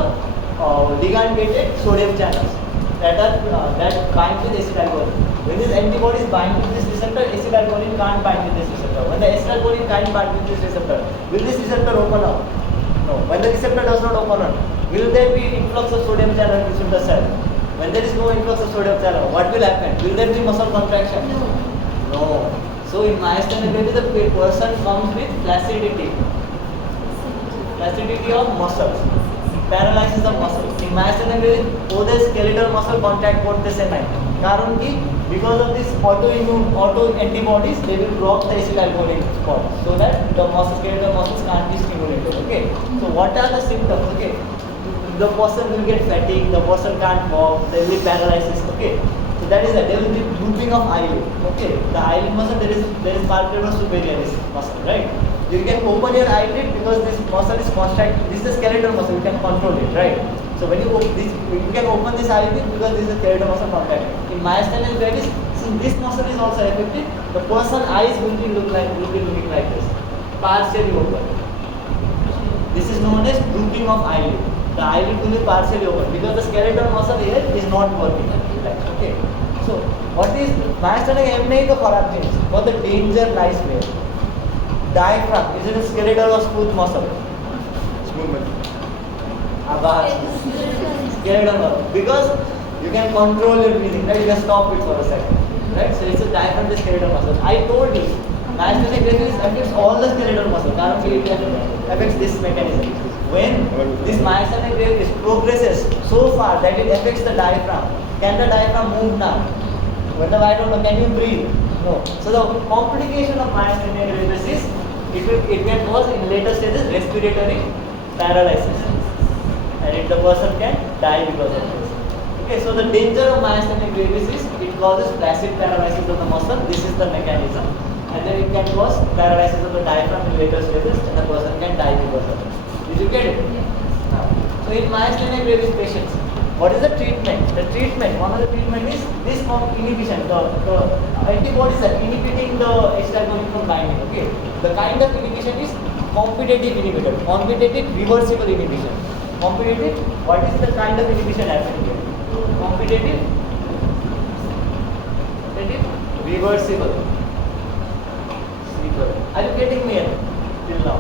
ligand-gated sodium channels that bind with acetylcholine. When these antibodies bind with this receptor, acetylcholine can't bind with this receptor. When the acetylcholine can't bind with this receptor, will this receptor open up? No. When the receptor does not open up, will there be influx of sodium channel into the cell? When there is no influx of sodium channel, what will happen? Will there be muscle contraction? No. So in myasthenia gravis, the person comes with flaccidity of muscles, paralysis of muscles. In myasthenia gravis, ওদের skeletal muscle contract করতেছে না। কারণ কি? Because of this auto antibodies, they will block the acetylcholine spot so that the skeletal muscles can't be stimulated. Okay. So what are the symptoms? Okay. The person will get fatigue, the person can't walk, there will be paralysis. Okay. So So that is that. There will be grouping of eyelid. Okay. The eyelid muscle, there is palpebral superior muscle, right? You can open your eyelid because this muscle is contract. This is the skeletal muscle. You can control it, right? So when you you can open this eyelid because this is the skeletal muscle contracted. In myasthenia gravis, since this muscle is also affected, the person's eyes will be looking like this, partially open. This is known as drooping of eyelid. The eyelid will be partially open because the skeletal muscle here is not working. Okay. So what is myasthenia gravis? The खराब thing. What the danger lies where? Diaphragm. Is it a skeletal or smooth muscle? Smooth muscle. Skeletal muscle. Because you can control your breathing, right? You can stop it for a second, right? So it's a diaphragm, the skeletal muscle. I told you, myasthenia gravis affects all the skeletal muscle. Currently, it affects this mechanism. When this myasthenia gravis progresses so far that it affects the diaphragm, can the diaphragm move now? When the I don't know, can you breathe? No. So the complication of myasthenia gravis is it can cause in later stages respiratory paralysis, and the person can die because of this. Okay, so the danger of myasthenia gravis is it causes flaccid paralysis of the muscle. This is the mechanism, and then it can cause paralysis of the diaphragm in later stages, and the person can die because of it. Did you get it? Now, so in myasthenia gravis patients, what is the treatment? The treatment, one of the treatment is this inhibition. The antibodies are inhibiting the acetylcholine from binding. Okay, the kind of inhibition is competitive inhibitor, competitive reversible inhibition. Competitive, what is the kind of inhibition happening here? Competitive, reversible. Are you getting me till now?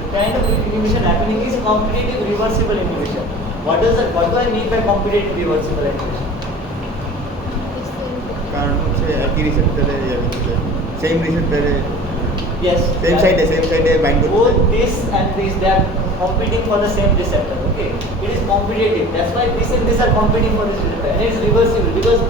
The kind of inhibition happening is competitive reversible inhibition. What do I mean by competitive reversible inhibition? কারণ হচ্ছে একই রিসেপ্টরে same রিসেপ্টরে Yes. Same সাইডে bind করতে Both this and this, they are competing for the same receptor. Okay, it is competitive. That's why this and this are competing for this receptor, and it is reversible because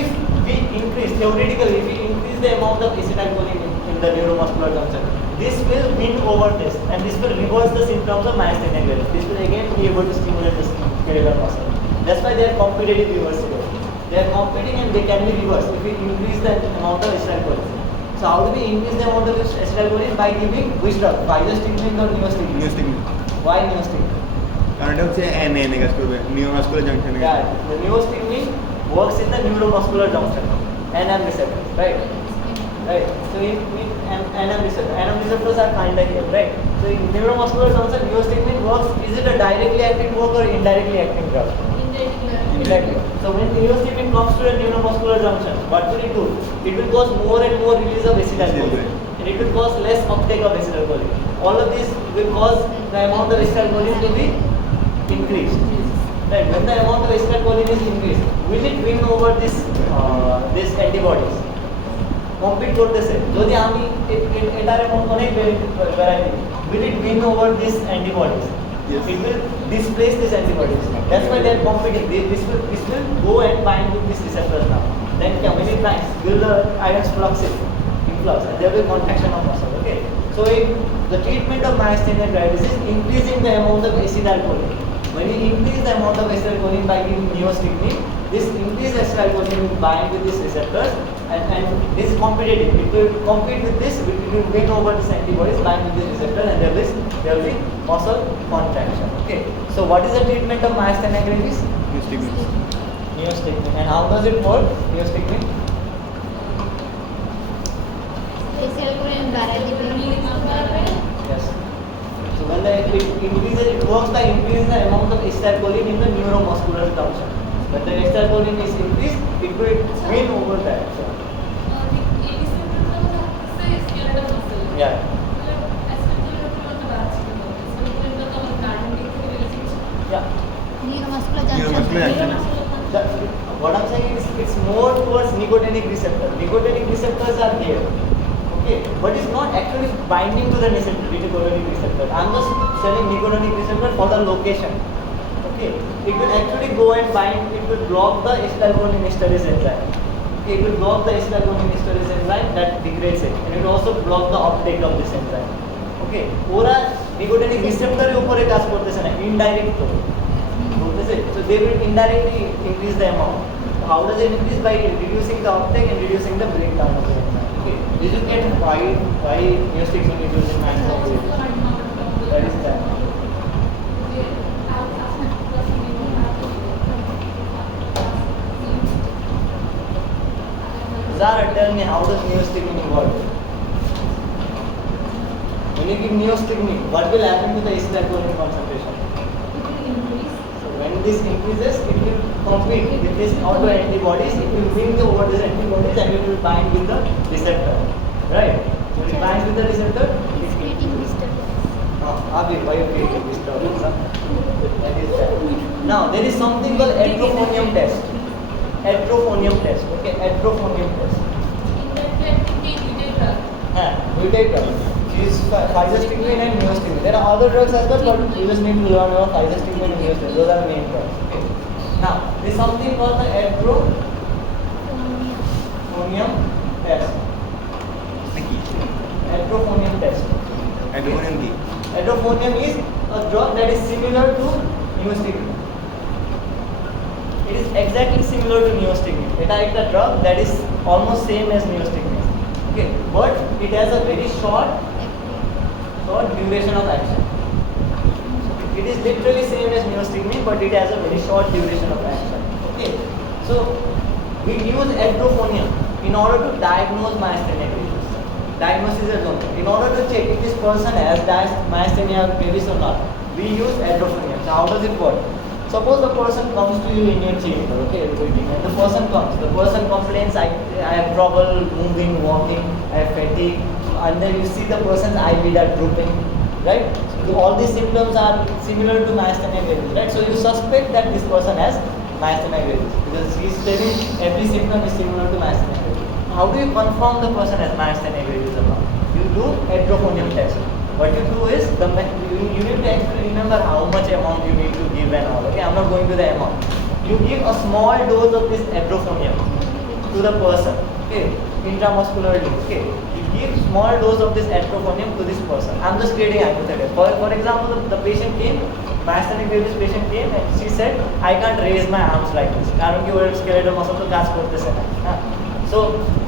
if we increase theoretically, if we increase the amount of acetylcholine in the neuromuscular junction, this will win over this, and this will reverse the symptoms of myasthenia gravis. This will again be able to stimulate the skeletal muscle. That's why they are competitive reversible. They are competing and they can be reversed if we increase the amount of acetylcholine. So how do we increase the amount of acetylcholine? By giving which drug? Physostigmine or neostigmine? নিউস্টিগমিন Why neostigmine? কারণ এটা হচ্ছে N A কাজ করবে neuromuscular জাংশনে Yeah, the neostigmine works in the neuromuscular junction, NM receptors, right? Right. So in NM receptors are kind of here, right? So in neuromuscular junction, neostigmine works. Is it a directly acting drug or indirectly acting drug? Indirectly. So when neostigmine comes to a neuromuscular junction, what will it do? It will cause more and more release of acetylcholine, and it will cause less uptake of acetylcholine. All of this will cause the amount of acetylcholine to be increased. Right. When the amount of acetylcholine is increased, will it win over this antibodies? Compete করতেছে যদি আমি এটার অনেক variety, will it win over these antibodies? Yes. It will displace these antibodies. That's why they are competing. This will go and bind with these receptors now. Then when it binds, will the ions influx, and there will be contraction of muscle. Okay. So the treatment of myasthenia gravis is increasing the amount of acetylcholine. When you increase the amount of acetylcholine by giving neostigmine, this increased acetylcholine will bind with these receptors, and this is competitive. It will compete with this, it will win over these antibodies, bind with this receptor, and there will be muscle contraction. Okay. So what is the treatment of myasthenia gravis? নিউস্টিগমিন Neostigmine. And how does it work? Neostigmine. acetylcholine বাড়ায় দিবে Yes. So when it increases, it works by increasing the amount of acetylcholine in the neuromuscular junction. When the acetylcholine is increased, it will win over that. So, yeah. Yeah. neuromuscular Neuromuscular junction junction. What I'm saying is it's more towards nicotinic receptor. Nicotinic receptors are here. Okay, but it's not actually binding to the nicotinic receptor. I'm just selling nicotinic receptor for the location. Okay, it will actually go and bind. It will block the acetylcholine esterase enzyme. Okay, it will block the acetylcholine esterase enzyme that degrades it, and it will also block the uptake of this enzyme. Okay, ওরা nicotinic receptor-এর উপরে কাজ করতেছে না, indirect তো বলতেছে, so they will indirectly increase the amount. how does it increase? By reducing the uptake and reducing the breakdown of the enzyme. Okay, did you get why neostigmine is used in mast? That is that. Zara, tell me, how does neostigmine work? When you give neostigmine, what will happen to the acetylcholine concentration? So when this increases, it will compete with this autoantibodies. It will bring the over these antibodies and it will bind with the receptor. Right? When it binds with the receptor, It's creating disturbance. Abhi, why you creating disturbance? That is that. Now there is something called atrophonium test. Atrophonium test. Okay, atrophonium test. Mutate drug. Is physostigmine and neostigmine. There are other drugs as well, but you just need to learn about physostigmine and neostigmine. Those are the main drugs. Okay. Now there is something called the atrophonium test. Atrophonium test. অ্যাড্রোফোনিয়াম কি? Atrophonium is a drug that is similar to neostigmine. It is exactly similar to neostigmine. It is a drug that is almost same as neostigmine. Okay, but it has a very short duration of action. It is literally same as neostigmine, but it has a very short duration of action. Okay, so we use atrophonium in order to diagnose myasthenia gravis. Diagnosis is only in order to check if this person has myasthenia gravis or not. We use atrophonium. So how does it work? Suppose the person comes to you in your chamber, okay, and the person complains, I have trouble moving, walking, I have fatigue, and then you see the person's eyelid are drooping, right? So all these symptoms are similar to myasthenia gravis, right? So you suspect that this person has myasthenia gravis because he is telling every symptom is similar to myasthenia gravis. How do you confirm the person has myasthenia gravis or not? You do atrophonium test. What you do is you need to actually remember how much amount you need to give and all. Okay, I'm not going to the amount. You give a small dose of this atrophonium to the person. Okay, intramuscularly. Okay, you give small dose of this atrophonium to this person. I'm just creating hypothetical. For example, the patient came, myasthenia gravis patient came and she said, I can't raise my arms like this. कारण कि वो skeletal muscle तो काज करते से ना. So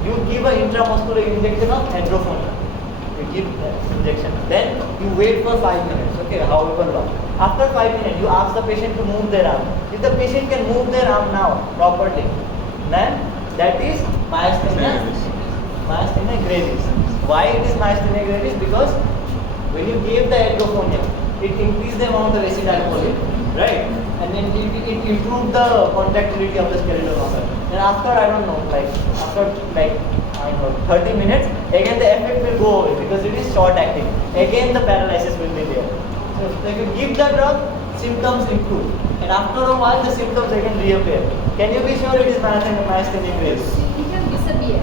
you give an intramuscular injection of atrophonium. You give that injection. Then you wait for 5 minutes. Okay, however long. After 5 minutes, you ask the patient to move their arm. If the patient can move their arm now properly, then that is myasthenia gravis. Why it is myasthenia gravis? Because when you gave the atrophonium, it increased the amount of acetylcholine, right? And then it improved the contractility of the skeletal muscle. And after, I don't know, after 30 minutes, again the effect will go away because it is short acting. Again the paralysis will be there. So if you give the drug, symptoms improve. And after a while the symptoms again reappear. Can you be sure it is myasthenia gravis? It can disappear.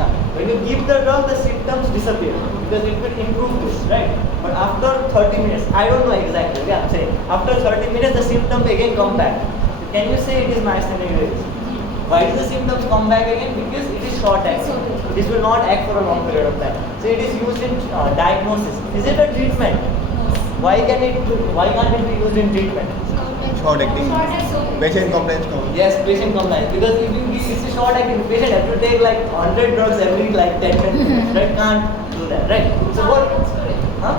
Now, when you give the drug, the symptoms disappear because it will improve this, right? But after 30 minutes, I don't know exactly, okay, I'm saying, after 30 minutes the symptoms again come back. Can you say it is myasthenia gravis? Why do the symptoms come back again? Because it is short acting. This will not act for a long period of time. So it is used in diagnosis. Is it a treatment? Why can't it be used in treatment? Short acting patient compliance কম Yes, patient compliance. Because if you give it's a short acting, the patient have to take like 100 drugs every like 10 minutes. Right? Can't do that, right? So what? Huh?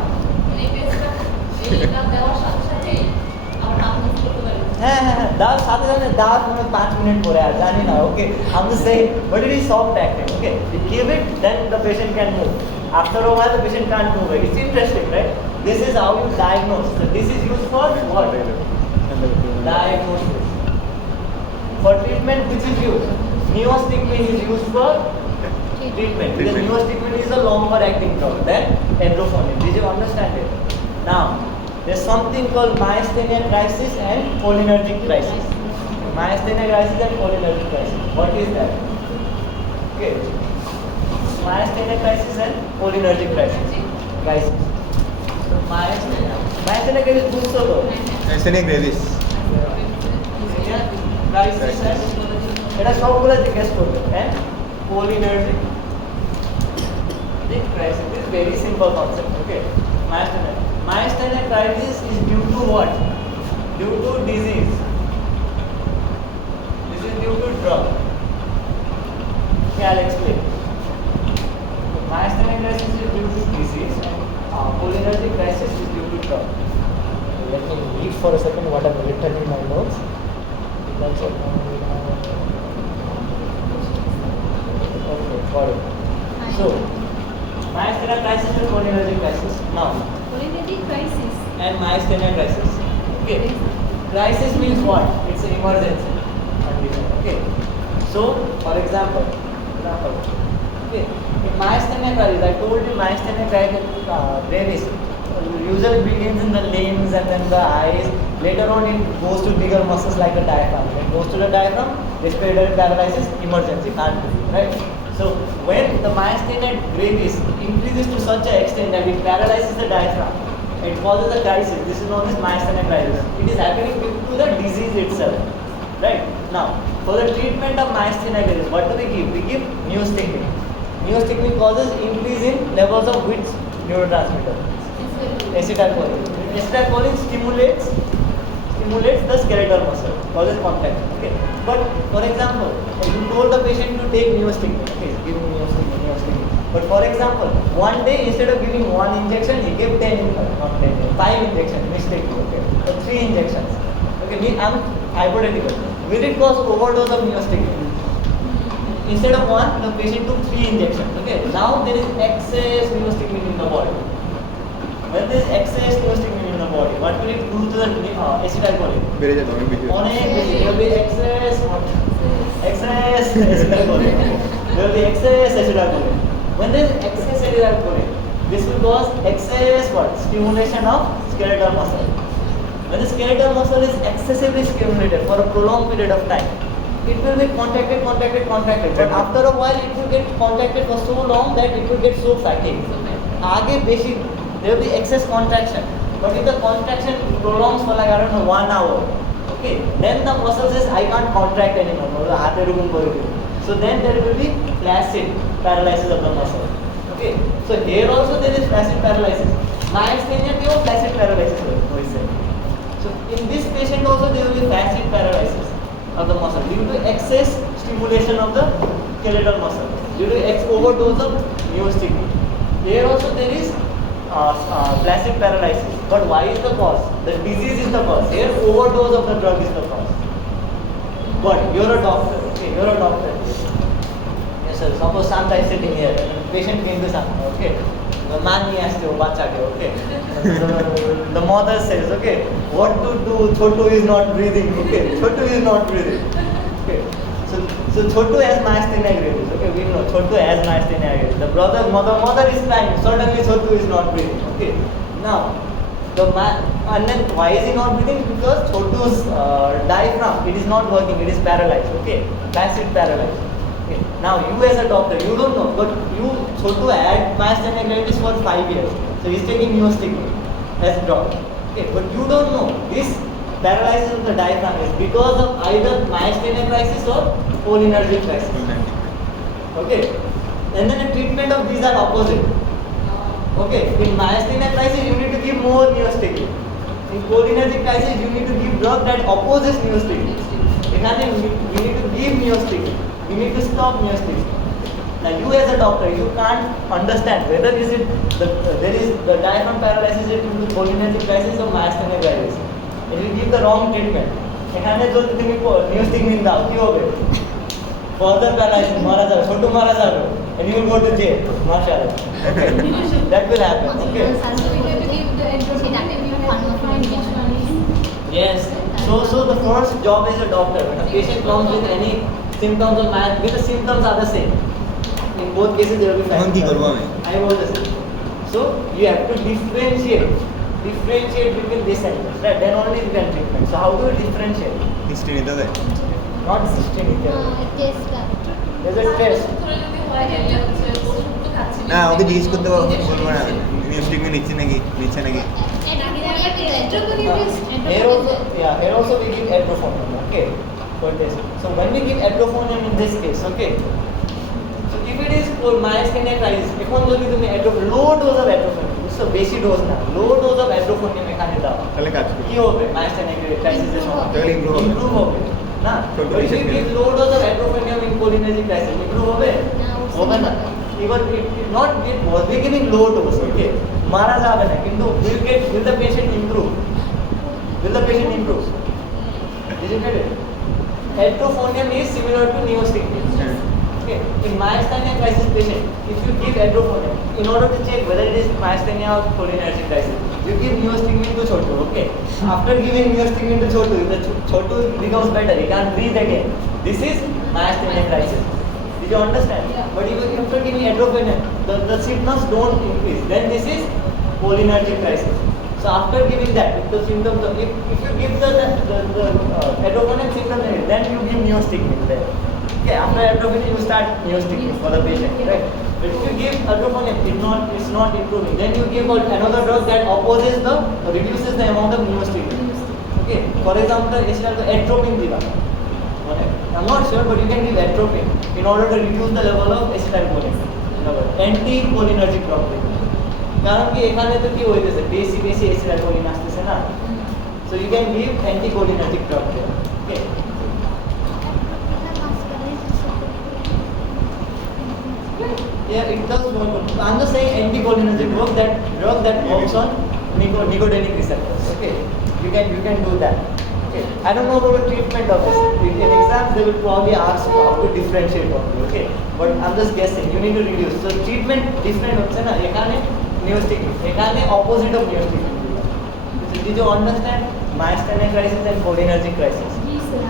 হ্যাঁ দাঁত সাথে সাথে দাঁত মানে 5 minute পরে আর জানি না ওকে I'm just saying but it is soft acting okay you give it then the patient can move after a while the patient can't move it's interesting right this is how you diagnose so this is used for what diagnosis for treatment which is used neostigmine is used for treatment because neostigmine is a longer acting drug than atrophonium did you understand it now there's something called myasthenia crisis and cholinergic crisis. Myasthenia crisis and cholinergic crisis. What is that? Okay. Myasthenia crisis and cholinergic crisis. So myasthenia crisis বুঝছো তো? Myasthenia gravis. Crisis and এটা সবগুলো জিজ্ঞেস করবে হ্যাঁ cholinergic crisis is very simple concept okay myasthenia crisis is due to what due to disease this is due to drug works. That's it. Okay, got it. So, myasthenia crisis and cholinergic crisis. Now, Cholinergic crisis. and myasthenia crisis. Okay. Crisis means what? It's an emergency condition. Okay. So, for example, okay, in myasthenia gravis, I told you myasthenia gravis usually begins in the limbs and then the eyes. Later on, it goes to bigger muscles like the diaphragm. When it goes to the diaphragm, respiratory paralysis, emergency, can't breathe, right? So, when the myasthenia gravis increases to such an extent that it paralyzes the diaphragm, it causes a crisis. This is known as myasthenia gravis. It is happening due to the disease itself. Right? Now, for the treatment of myasthenia gravis, what do we give? We give neostigmine. Neostigmine causes increase in levels of which neurotransmitter? Acetylcholine. Acetylcholine stimulates the skeletal muscle, causes contraction. Okay. But for example, you told the patient to take neostigmine. Okay, give him neostigmine. But for example, one day instead of giving one injection, he gave 5 injections. Mistake. Okay. Or 3 injections. Okay. I'm hypothetical. Will it cause overdose of neostigmine? Instead of one, the patient took 3 injections. Okay. Now there is excess neostigmine in the body. When there is excess neostigmine in the body, what will it do to the acetylcholine? বেড়ে যেত অনেক বেশি অনেক বেশি। There will be excess acetylcholine. There will be excess acetylcholine. When there is excess acetylcholine, this will cause excess what? Stimulation of skeletal muscle. When the skeletal muscle is excessively stimulated for a prolonged period of time, it will be contracted. But after a while, it will get contracted for so long that it will get so fatigued. आगे बेशी, there will be excess contraction. But if the contraction prolongs for like, I don't know, 1 hour, okay, then the muscle says, I can't contract anymore. So then there will be flaccid paralysis of the muscle. Okay, so here also there is flaccid paralysis. Myasthenia के वो flaccid paralysis होइसे. So in this patient also there will be flaccid paralysis of the muscle due to excess stimulation of the skeletal muscle, due to overdose of neostigmine. Here also there is flaccid paralysis. But why is the cause? The disease is the cause. Here overdose of the drug is the cause. But you're a doctor. Okay, you're a doctor. Yes sir. Suppose Santa is sitting here. Patient came to Santa. Okay. The man has to bacha ke. Okay. The mother says, okay, what to do? Chotu is not breathing. Okay. Chotu is not breathing. Okay. So Chotu has myasthenia gravis. Okay, we know Chotu has myasthenia gravis. The mother is crying. Suddenly Chotu is not breathing. Okay. Now, and then why is he not breathing? Because Chotu's diaphragm, it is not working. It is paralyzed. Okay, passive paralyzed. Okay. Now you as a doctor, you don't know, but Chotu had myasthenia gravis for 5 years. So he's taking neostigmine as a drug. Okay, but you don't know this paralysis of the diaphragm is because of either myasthenia crisis or cholinergic crisis. Okay, and then the treatment of these are opposite. Okay, in myasthenia crisis you need to give more neostigmine. In cholinergic crisis you need to give drug that opposes neostigmine. We need to give neostigmine. We need to stop neostigmine. Now you as a doctor, you can't understand whether there is the diaphragm paralysis is due to cholinergic crisis or myasthenia gravis. If you give the wrong treatment, এখানে যদি তুমি neostigmine দাও কি হবে? Further paralysis, মারা যাবে, ছোট মারা যাবে, and you will go to jail. Mashallah. Okay, that will happen. Okay. Yes. So the first job as a doctor, when a patient comes with any symptoms of myasthenia, the symptoms are the same. In both cases, there will be এখন কি করবো আমি? I was the same. So you have to differentiate between this and this, right? Then only you can treatment. So how do you differentiate? History নিতে হবে Not systematic. Test There's a test. ধরে যদি হয় তাহলে হচ্ছে ওষুধ তো খাচ্ছি না ওকে জিজ্ঞেস করতে বলবো না নিউস্টিকমি নিচ্ছে নাকি Here also we give edrophonium. Okay. For this. So when we give edrophonium in this case, okay. So if it is for myasthenia crisis, এখন যদি তুমি low dose of edrophonium, so বেশি dose না, low dose of edrophonium এখানে দাও, তাহলে কাজ করবে কি হবে myasthenia crisis এর সময়? তাহলে improve হবে। হবে না? If you give low dose of edrophonium in cholinergic crisis, improve হবে? হবে না। Even it not get worse, we giving low dose, okay? মারা যাবে না, কিন্তু will the patient improve? Will the patient improve? Isn't it? Heterophonium is similar to neostigmine. Okay. In myasthenia crisis patient, if you give heterophonium, in order to check whether it is myasthenia or cholinergic crisis, you give neostigmine to Chotu. Okay. After giving neostigmine to Chotu, if the Chotu becomes better, he can't breathe again. This is myasthenia crisis. Did you understand? Yeah. But if you after giving heterophonium, the symptoms don't increase. Then this is cholinergic crisis. So after giving that, if the symptoms, if you give the heterophonium symptoms, then you give neostigmine there. Okay, after heterophonium you start neostigmine for the patient, right? But if you give heterophonium, it's not improving. Then you give another drug that reduces the amount of neostigmine. Okay, for example, atropine diva. I'm not sure, but you can give atropine in order to reduce the level of acetylcholine. Anti-cholinergic drug. কারণ কি এখানে তো কি হইতেছে বেশি acetylcholine আসতেছে না, so you can give anticholinergic drug there. Okay. Yeah, it does work. I'm just saying anticholinergic drug that works on nicotinic receptors. Okay, you can do that. Okay, I don't know about the treatment of this. In exams they will probably ask how to differentiate properly. Okay, but I'm just guessing. You need to reduce. So treatment different হচ্ছে না এখানে neostigmine, এখানে opposite of neostigmine. Did you understand myasthenia crisis and cholinergic crisis? Yes, sir.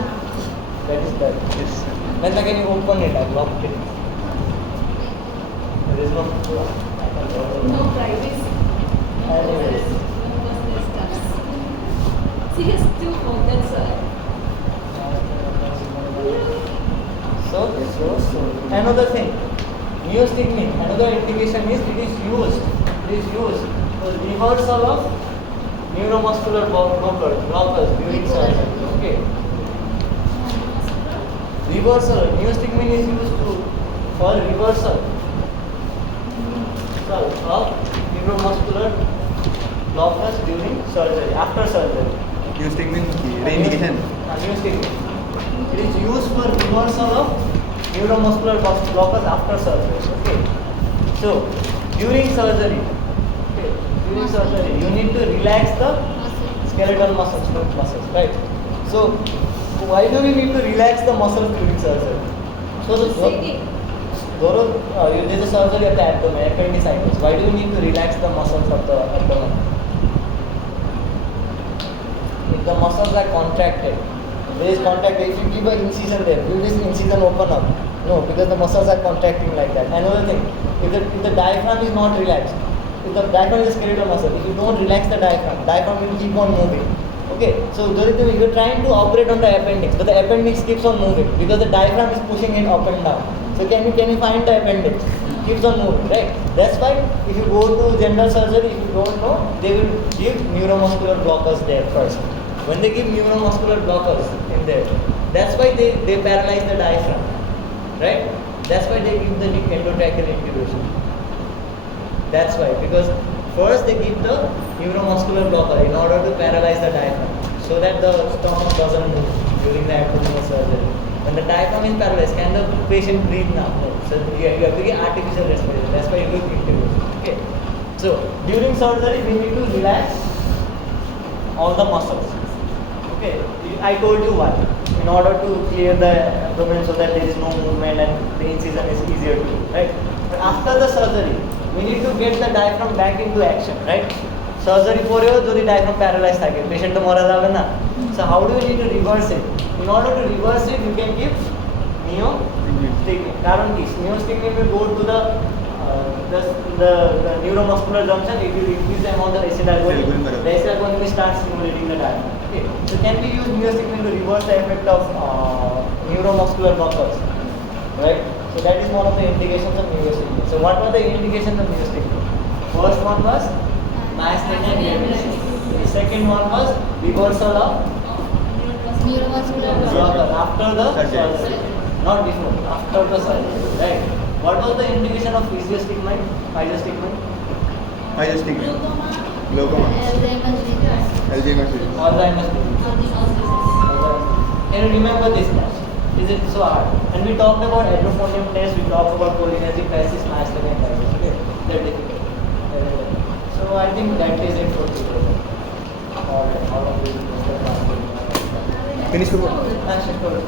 That is that. Yes. Then again you open it, I locked it. There is no. No privacy. Anyways. No personal stuff. See, it's too hot, that's why. So another thing, neostigmine, another indication is it is used for reversal of neuromuscular blockers during surgery. Okay. Reversal, neostigmine is used for reversal of neuromuscular blockers during surgery, after surgery. neostigmine কি এটা indication Neostigmine. It is used for reversal of neuromuscular blockers after surgery. Okay. So during surgery, you need to relax the skeletal muscles, right? So why do we need to relax the muscles during surgery? So there is a surgery at the abdomen, appendicitis. Why do you need to relax the muscles of the abdomen? If the muscles are contracted, there is contact. If you give an incision there, will this incision open up? No, because the muscles are contracting like that. Another thing, if the diaphragm is not relaxed, if the diaphragm is a skeletal muscle, if you don't relax the diaphragm will keep on moving. Okay, so you're trying to operate on the appendix, but the appendix keeps on moving because the diaphragm is pushing it up and down. So can you find the appendix? Keeps on moving, right? That's why if you go to general surgery, if you don't know, they will give neuromuscular blockers there first. When they give neuromuscular blockers in there, that's why they paralyze the diaphragm, right? That's why they give the endotracheal intubation. That's why, because first they give the neuromuscular blocker in order to paralyze the diaphragm, so that the stomach doesn't move during the abdominal surgery. When the diaphragm is paralyzed, can the patient breathe now? No. So you have to get artificial respiration. That's why you do intubation. Okay. So during surgery, we need to relax all the muscles. Okay. I told you why. In order to clear the abdomen so that there is no movement and the incision is easier to do, right? But after the surgery, we need to get the diaphragm back into action, right? Surgery পরেও যদি diaphragm paralyzed থাকে, patient তো মরে যাবে না. So how do you need to reverse it? In order to reverse it, you can give neostigmine. কারণ কি? Neostigmine will go to the neuromuscular junction. It will increase the amount of acetylcholine. The acetylcholine will start stimulating the diaphragm. Okay. So can we use neostigmine to reverse the effect of neuromuscular blockers? Right? So that is one of the indications of neostigmine. So what were the indications of neostigmine? First one was myasthenia gravis. The second one was reversal of neuromuscular blocker after the Surgery. surgery. Not before, after the surgery. Right? What was the indication of physiostigmine? Physiostigmine? Physiostigmine glaucoma Alzheimer's disease. Alzheimer's disease Alzheimer's disease. Can you remember this much? Is it so hard? And we talked about hydrophonium test, we talked about cholinergic crisis, myasthenia crisis. Okay, they're difficult. So I think that is it for today. All of this. Finish করবো হ্যাঁ শেষ করো